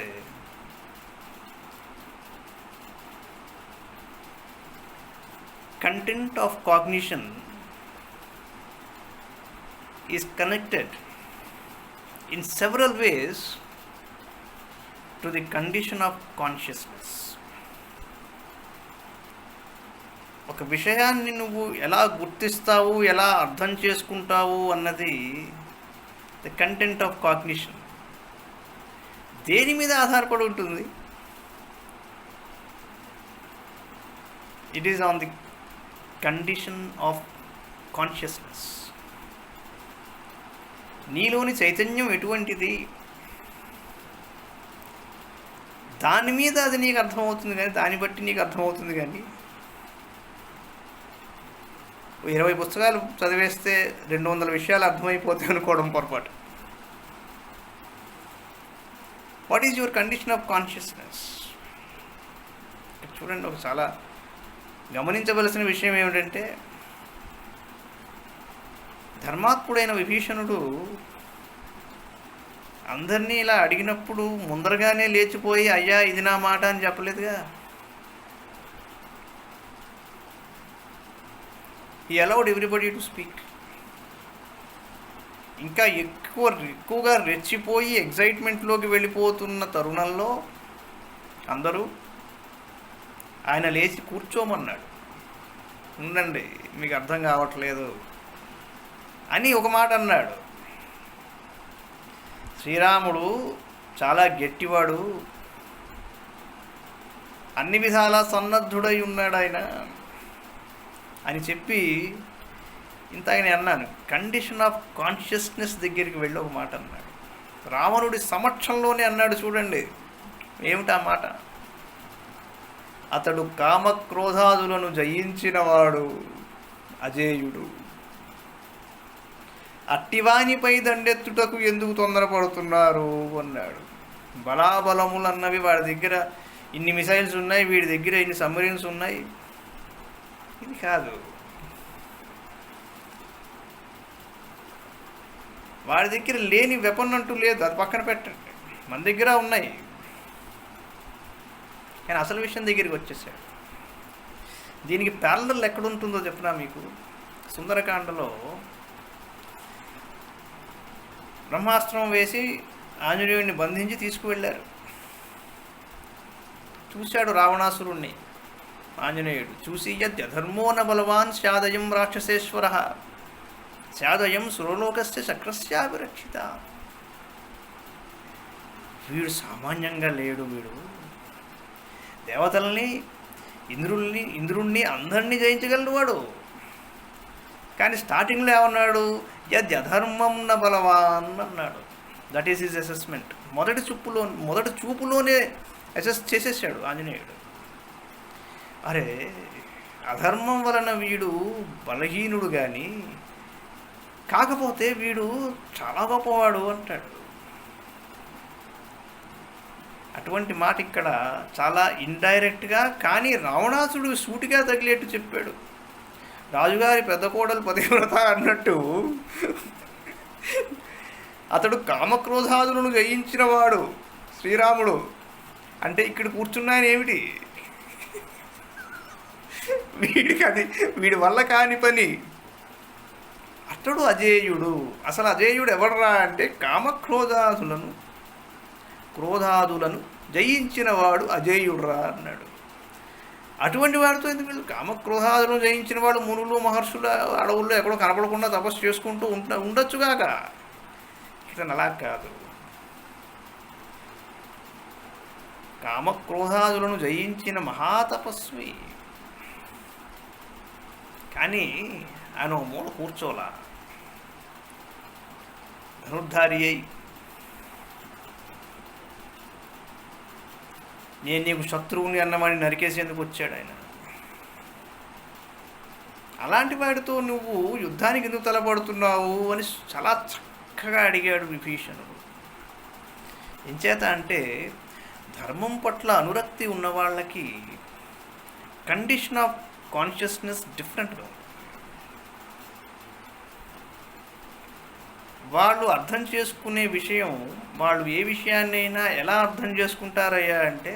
content of cognition is connected in several ways to the condition of consciousness. ఒక విషయాన్ని నువ్వు ఎలా గుర్తిస్తావు, ఎలా అర్థం చేసుకుంటావు అన్నది ది కంటెంట్ ఆఫ్ కాగ్నిషన్. దేని మీద ఆధారపడి ఉంటుంది? It is on the condition of consciousness. నీలోని చైతన్యం ఎటువంటిది, దాని మీద అది నీకు అర్థమవుతుంది, కానీ దాన్ని బట్టి నీకు అర్థమవుతుంది. కానీ 20 పుస్తకాలు చదివేస్తే 200 విషయాలు అర్థమైపోతాయి అనుకోవడం పొరపాటు. What is your condition of consciousness? చూడండి, ఒక చాలా గమనించవలసిన విషయం ఏమిటంటే, ధర్మాత్ముడైన విభీషణుడు అందరినీ ఇలా అడిగినప్పుడు ముందరగానే లేచిపోయి అయ్యా ఇది నా మాట అని చెప్పలేదుగా. He allowed everybody to speak. ఇంకా ఎక్కువగా రెచ్చిపోయి ఎగ్జైట్మెంట్లోకి వెళ్ళిపోతున్న తరుణంలో అందరూ ఆయన లేచి కూర్చోమన్నాడు. ఉండండి, మీకు అర్థం కావట్లేదు అని ఒక మాట అన్నాడు. శ్రీరాముడు చాలా గట్టివాడు, అన్ని విధాలా సన్నద్ధుడై ఉన్నాడు ఆయన అని చెప్పి ఇంత ఆయన అన్నాను. కండిషన్ ఆఫ్ కాన్షియస్నెస్ దగ్గరికి వెళ్ళి ఒక మాట అన్నాడు. రావణుడి సమక్షంలోనే అన్నాడు. చూడండి ఏమిటా మాట. అతడు కామక్రోధాదులను జయించినవాడు, అజేయుడు. అట్టివానిపై దండెత్తుటకు ఎందుకు తొందరపడుతున్నారు అన్నాడు. బలాబలములు అన్నవి వాడి దగ్గర ఇన్ని మిసైల్స్ ఉన్నాయి, వీడి దగ్గర ఇన్ని సబ్మరీన్స్ ఉన్నాయి, ఇది కాదు. వాడి దగ్గర లేని వెపన్ అంటూ లేదు, అది పక్కన పెట్టండి, మన దగ్గర ఉన్నాయి. కానీ అసలు విషయం దగ్గరికి వచ్చేసాడు. దీనికి ప్యారలల్ ఎక్కడుంటుందో చెప్పినా మీకు. సుందరకాండలో బ్రహ్మాస్త్రం వేసి ఆంజనేయుడిని బంధించి తీసుకువెళ్ళారు. చూశాడు రావణాసురుణ్ణి ఆంజనేయుడు. చూసి యద్ధర్మో న బలవాన్ స్యాదయం రాక్షసేశ్వర స్యాదయం సురలోకస్య చక్రస్యాభిరక్షిత. వీడు సామాన్యంగా లేడు, వీడు దేవతల్ని, ఇంద్రుణ్ణి అందరినీ జయించగలడు వాడు. కానీ స్టార్టింగ్లో ఏమన్నాడు? యద్యధర్మం న బలవాన్ అన్నాడు. That is his assessment. మొదటి చూపులోనే అసెస్ చేసేసాడు ఆంజనేయుడు. అరే, అధర్మం వలన వీడు బలహీనుడు కానీ కాకపోతే వీడు చాలా గొప్పవాడు అంటాడు. అటువంటి మాట ఇక్కడ చాలా ఇండైరెక్ట్గా కానీ రావణాసుడు సూటిగా తగిలేట్టు చెప్పాడు. రాజుగారి పెద్ద కోడలు పతివ్రత అన్నట్టు అతడు కామక్రోధాదులను జయించినవాడు శ్రీరాముడు అంటే ఇక్కడ కూర్చున్నాయని ఏమిటి? వీడి వల్ల కాని పని. అతడు అజేయుడు. అసలు అజేయుడు ఎవడరా అంటే క్రోధాదులను జయించిన వాడు అజేయుడురా అన్నాడు. అటువంటి వాడితో ఎందుకు? కామక్రోధాదులను జయించిన వాడు మునులు మహర్షుల అడవుల్లో ఎక్కడో కనపడకుండా తపస్సు చేసుకుంటూ ఉండొచ్చుగాక. ఇతను అలా కాదు. కామక్రోధాదులను జయించిన మహాతపస్వి. కానీ ఆయన మూల కూర్చోలా. ధనుర్ధారి అయి నేను నీకు శత్రువుని అన్నవాడిని నరికేసేందుకు వచ్చాడు ఆయన. అలాంటి వాడితో నువ్వు యుద్ధానికి ఎందుకు తలపడుతున్నావు అని చాలా చక్కగా అడిగాడు విభీషణుడు. ఎంచేత అంటే ధర్మం పట్ల అనురక్తి ఉన్న వాళ్ళకి కండిషన్ ఆఫ్ కాన్షియస్నెస్ డిఫరెంట్గా ఉంది. వాళ్ళు అర్థం చేసుకునే విషయం, వాళ్ళు ఏ విషయాన్నైనా ఎలా అర్థం చేసుకుంటారయ్యా అంటే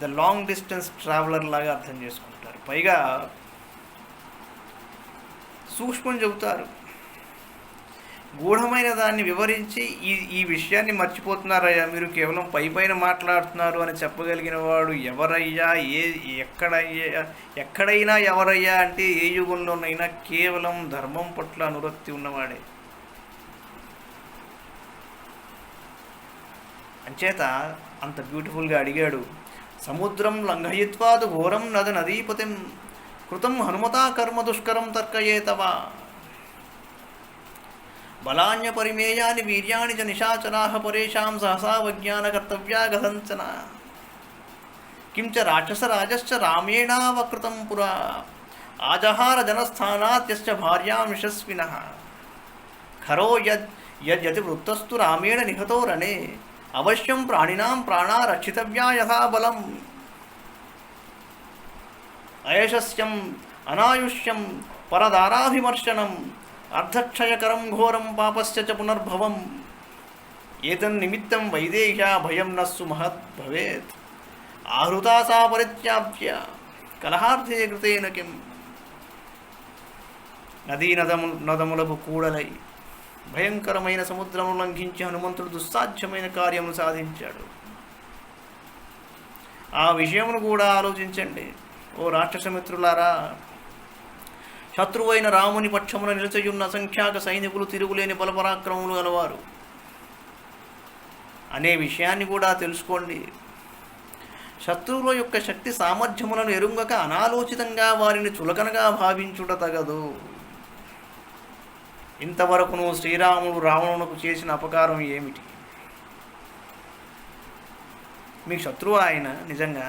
ద లాంగ్ డిస్టెన్స్ ట్రావెలర్ లాగా అర్థం చేసుకుంటారు. పైగా సూక్ష్మం చెబుతారు. గూఢమైన దాన్ని వివరించి ఈ విషయాన్ని మర్చిపోతున్నారయ్యా, మీరు కేవలం పైన మాట్లాడుతున్నారు అని చెప్పగలిగిన వాడు ఎవరయ్యా, ఎక్కడైనా ఎవరయ్యా అంటే ఏ యుగంలోనైనా కేవలం ధర్మం పట్ల అనురక్తి ఉన్నవాడే. అంచేత అంత బ్యూటిఫుల్గా అడిగాడు. సముద్రం లంఘయిత్వాదు ఘోరం నదీపతిం కృతం హనుమతా కర్మ దుష్కరం తర్కయేతవా బలాన్యపరిమేయాని వీర్యాణి చ నిశాచరాః పరేషాం సహసా వజ్ఞానకర్తవ్యా గతంచన కించ రాక్షసరాజశ్చ రామేణావకృతం పురా ఆజహార జనస్థానాత్యశ్చ భార్యాం యశస్వినః ఖరో యద్యతి వృత్తస్తు రామేణ నిహతో రణే అవశ్యం ప్రాణినాం ప్రాణా రక్షితవ్యా యథా బలం అయశస్యం అనాయుష్యం పరదారాభిమర్శనం అర్ధక్షయకరం ఘోరం పాపస్య చ పునర్భవం ఏతన్నిమిత్తం వైదేహ్యా భయం నస్సు మహత్ భవేత్ ఆహృతా సా పరిత్యాప్య కలహార్థే కృతేన కిం. నదములకు కూడలై భయంకరమైన సముద్రమును లంఘించి హనుమంతుడు దుస్సాధ్యమైన కార్యమును సాధించాడు. ఆ విషయమును కూడా ఆలోచించండి ఓ రాక్షసమిత్రులారా. శత్రువైన రాముని పక్షమున నిలిచియున్న అసంఖ్యాక సైనికులు తిరుగులేని బలపరాక్రమములు గలవారు అనే విషయాన్ని కూడా తెలుసుకోండి. శత్రువుల యొక్క శక్తి సామర్థ్యములను ఎరుంగక అనాలోచితంగా వారిని చులకనగా భావించుట తగదు. ఇంతవరకును శ్రీరాముడు రావణునకు చేసిన అపకారం ఏమిటి? మీ శత్రువు ఆయన నిజంగా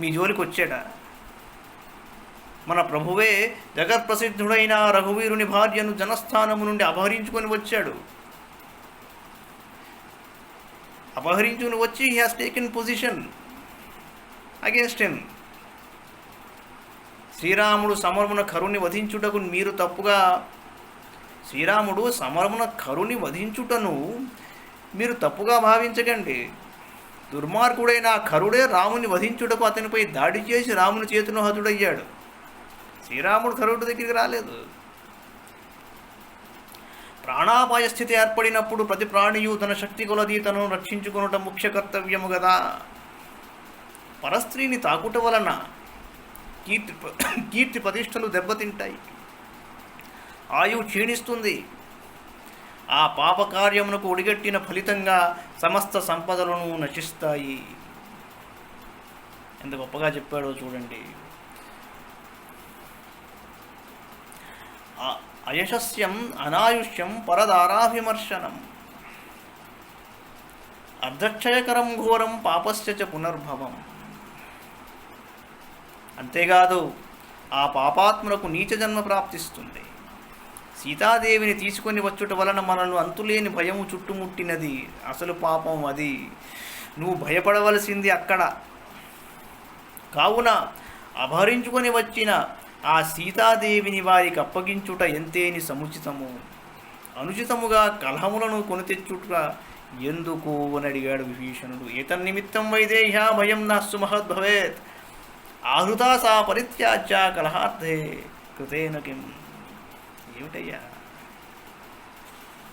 మీ జోలికి వచ్చాడా? మన ప్రభువే జగత్ప్రసిద్ధుడైన రఘువీరుని భార్యను జనస్థానము నుండి అపహరించుకొని వచ్చాడు. అపహరించుకుని వచ్చి he has taken position against him. శ్రీరాముడు సమరమున కరుని వధించుటకు మీరు తప్పుగా శ్రీరాముడు సమరమున కరుని వధించుటను మీరు తప్పుగా భావించకండి. దుర్మార్గుడైన కరుడే రాముని వధించుటకు అతనిపై దాడి చేసి రాముని చేతిలో హతుడయ్యాడు. శ్రీరాముడు కరుడి దగ్గరికి రాలేదు. ప్రాణాపాయ స్థితి ఏర్పడినప్పుడు ప్రతి ప్రాణియు తన శక్తి కొలది తనను రక్షించుకొనుట ముఖ్య కర్తవ్యము కదా. పరస్త్రీని తాకుట వలన కీర్తి ప్రతిష్టలు దెబ్బతింటాయి, ఆయువు క్షీణిస్తుంది. ఆ పాపకార్యమునకు ఒడిగట్టిన ఫలితంగా సమస్త సంపదలను నశిస్తాయి. ఎంత గొప్పగా చెప్పాడో చూడండి. అయశస్యం అనాయుష్యం పరదారాభిమర్శనం అర్ధక్షయకరం ఘోరం పాపస్య చ పునర్భవం. అంతేకాదు ఆ పాపాత్ములకు నీచ జన్మ ప్రాప్తిస్తుంది. సీతాదేవిని తీసుకొని వచ్చుట వలన మనల్ని అంతులేని భయము చుట్టుముట్టినది. అసలు పాపం అది. నువ్వు భయపడవలసింది అక్కడ. కావున అపహరించుకొని వచ్చిన ఆ సీతాదేవిని వారికి అప్పగించుట ఎంతేని సముచితము. అనుచితముగా కలహములను కొనితెచ్చుట ఎందుకు అని అడిగాడు విభీషణుడు. ఏతన్నిమిత్తం వైదేహ్యా భయం నాస్సు మహద్భవేత్ ఆహృతా సా పరిత్యాజ్య కలహార్థే కృతేన కిం. ఏమిటయ్యా,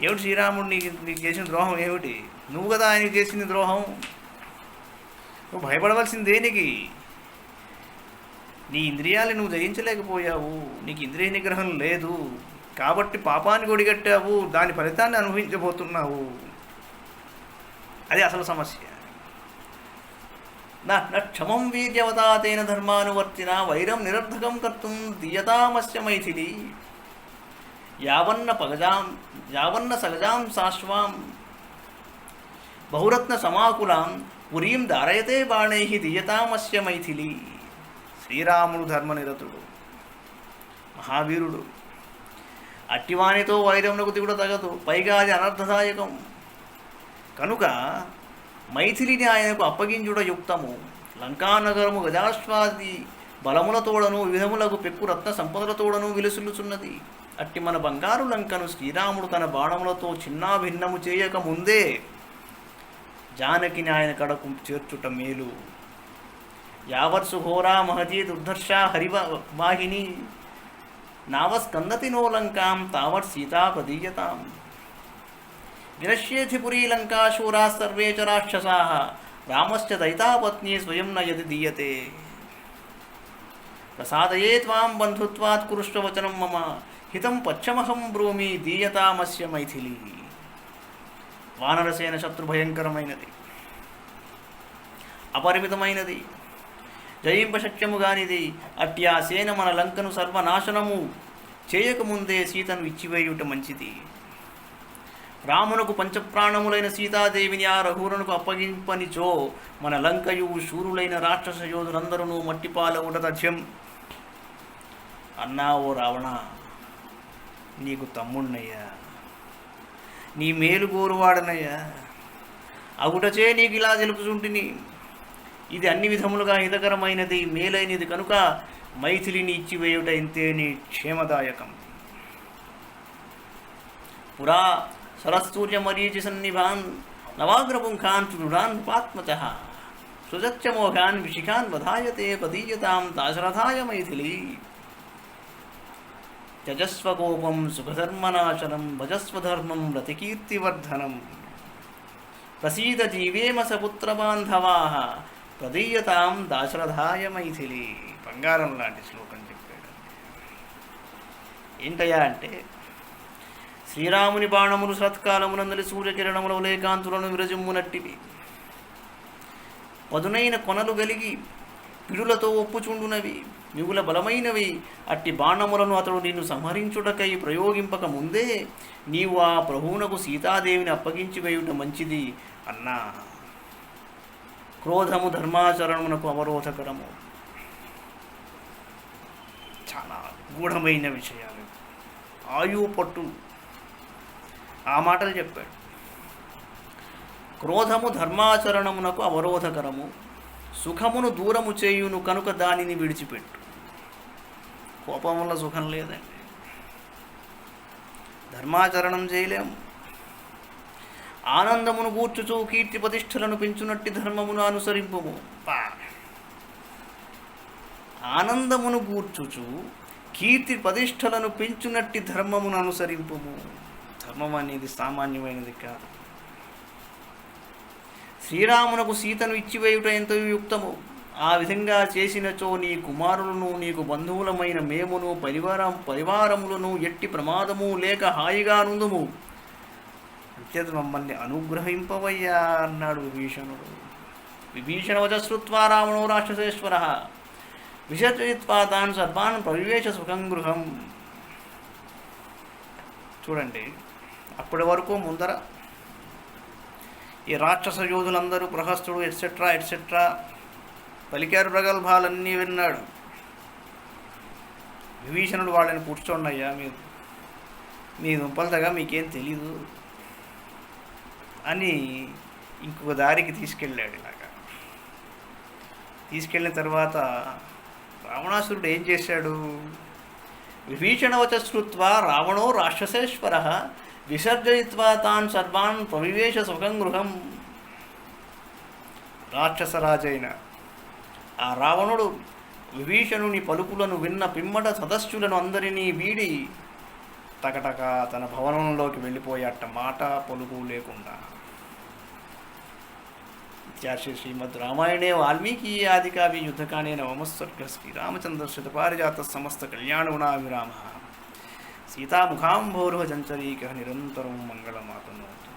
ఏమిటి శ్రీరాముడు నీకు చేసిన ద్రోహం ఏమిటి? నువ్వు కదా ఆయనకి చేసిన ద్రోహం. నువ్వు భయపడవలసింది దేనికి? నీ ఇంద్రియాలు నువ్వు జయించలేకపోయావు, నీకు ఇంద్రియ నిగ్రహం లేదు, కాబట్టి పాపాన్ని ఒడిగట్టావు, దాని ఫలితాన్ని అనుభవించబోతున్నావు. అది అసలు సమస్య. నా క్షమం వీర్యవతాతేన ధర్మానువర్తిన వైరం నిరర్ధకం కర్తుం దీయతామస్య మైథిలి యావన్న సగజాం సాశ్వాం బహురత్న సమాకులాం పురీం దారయతే బాణై దీయతామస్య మైథిలి. శ్రీరాముడు ధర్మనిరతుడు, మహావీరుడు. అట్టివానితో వైరమునకు దిగుట తగదు, పైగా అది అనర్థదాయకం. కనుక మైథిలిని ఆయనకు అప్పగించుట యుక్తము. లంకానగరము గజాశ్వాది బలములతోడను విధములకు పెక్కు రత్న సంపదలతోడను విలుసులుచున్నది. అట్టి మన బంగారు లంకను శ్రీరాముడు తన బాణములతో చిన్నాభిన్నము చేయక ముందే జానకిని ఆయన కడకు చేర్చుట మేలు. యావర్సు ఘోరా మహతీ దుర్ధర్ష హరివ వాహిని నావస్కందతి నో లంకాం తావత్ సీతా ప్రదీయతాం. వినశ్యేథి పురీ లంకాశూరా సర్వే చ రాక్షసాః రామశ్చ దైతాపత్ని స్వయం న యది దీయతే. ప్రసాదయే త్వాం బంధుత్వాత్ కురుష్వ వచనం మమ హితం పశ్చమహం బ్రూమి దీయతామస్య మైథిలి. వానరసేన శత్రు భయంకరమైనది, అపరిమితమైనది, జయింపశక్యము గానిది. అట్టి ఆ సేన మన లంకను సర్వనాశనము చేయకముందే సీతను ఇచ్చివేయుట మంచిది. రామునకు పంచప్రాణములైన సీతాదేవిని ఆ రఘువునకు అప్పగింపనిచో మన లంకయు శూరులైన రాక్షస యోధులందరూ మట్టిపాలవుట తథ్యం. అన్నా ఓ రావణ, నీకు తమ్ముణ్ణయ్యా, నీ మేలు కోరువాడనయ్యా, అగుటచే నీకు ఇలా తెలుపుచుంటిని. ఇది అన్ని విధములుగా హితకరమైనది, మేలైనది కనుక మైథిలిని ఇచ్చివేయుట ఇంతే నీ క్షేమదాయకం. పురా సరస్తూర్యమరీచి సన్నిభాన్ నవాగ్రపుంఖాన్ చురుడాన్ పాత్మచః సుజచ్చమోఘాన్ విశిఖాన్ వధాయతే ప్రదీయతాం దాశరథాయ మైథిలి. త్యజస్వకోపం సుఖధర్మనాశనం భజస్వధర్మం రతికీర్తివర్ధనం ప్రసీద జీవేమ సపుత్రబాంధవాః ప్రదీయతాం దాశరథాయ మైథిలి. బంగారం లాంటి శ్లోకం చెప్పాడు. ఏంటయ్యా అంటే, శ్రీరాముని బాణములు సత్కాలమునందలి సూర్యకిరణముల లేకాంతులను విరజిమ్మునట్టివి. పదునైన కొనలు గలిగి పిడులతో ఒప్పుచుండునవి, మిగుల బలమైనవి. అట్టి బాణములను అతడు నిన్ను సంహరించుటకై ప్రయోగింపక ముందే నీవు ఆ ప్రభువునకు సీతాదేవిని అప్పగించి వేయుట మంచిది అన్నా. క్రోధము ధర్మాచరణమునకు అవరోధకరము. చాలా గూఢమైన విషయాలు. ఆయువు పట్టు ఆ మాటలు చెప్పాడు. క్రోధము ధర్మాచరణమునకు అవరోధకరము, సుఖమును దూరము చేయును కనుక దానిని విడిచిపెట్టు. కోపం వల్ల సుఖం లేదండి. ధర్మాచరణం చేయలేము. ఆనందమును గూర్చుచు కీర్తి ప్రతిష్టలను పెంచునట్టి ధర్మమును అనుసరింపుము. ఆనందమును గూర్చుచు కీర్తి ప్రతిష్టలను పెంచునట్టి ధర్మమును అనుసరింపుము. ధర్మం అనేది సామాన్యమైనది కాదు. శ్రీరామునకు సీతను ఇచ్చివేయుట ఎంతో యుక్తము. ఆ విధంగా చేసినచో నీ కుమారులను నీకు బంధువులమైన మేమును పరివారములను ఎట్టి ప్రమాదము లేక హాయిగా నుందుము. అంచేత మమ్మల్ని అనుగ్రహింపవయ్యా అన్నాడు విభీషణుడు. విభీషణ వచశ్రుత్వా రావణో రాక్షసేశ్వర విసర్జయిత్వా తాన్ సర్వాన్ ప్రవివేశ సుఖం గృహం. చూడండి, అప్పటి వరకు ముందర ఈ రాక్షస యోధులందరూ ప్రహస్తుడు ఎట్సెట్రా ఎట్సెట్రా పలికారు, ప్రగల్భాలన్నీ విన్నాడు. విభీషణుడు వాళ్ళని కూర్చోండయ్యా, మీ దుంపలతగా మీకేం తెలీదు అని ఇంకొక దారికి తీసుకెళ్ళాడు. ఇలాగా తీసుకెళ్ళిన తర్వాత రావణాసురుడు ఏం చేశాడు? విభీషణవచ శ్రుత్వా రావణో రాక్షసేశ్వర విసర్జయిత్వా తాన్ సర్వాన్ ప్రవివేశ సుఖం గృహం. రాక్షసరాజైన ఆ రావణుడు విభీషణుని పలుకులను విన్న పిమ్మట సదస్సులను అందరినీ వీడి టకటక తన భవనంలోకి వెళ్ళిపోయాట, మాట పలుకు లేకుండా. ఇత్యార్షే శ్రీమద్ రామాయణే వాల్మీకి ఆదికావ్య యుద్ధకాండే నవమస్సర్గ శ్రీరామచంద్రస్య పారిజాత సమస్త కళ్యాణగుణాభిరామ సీతాముఖాంభోరుహ చంచరీక నిరంతరం మంగళమాతనోతు.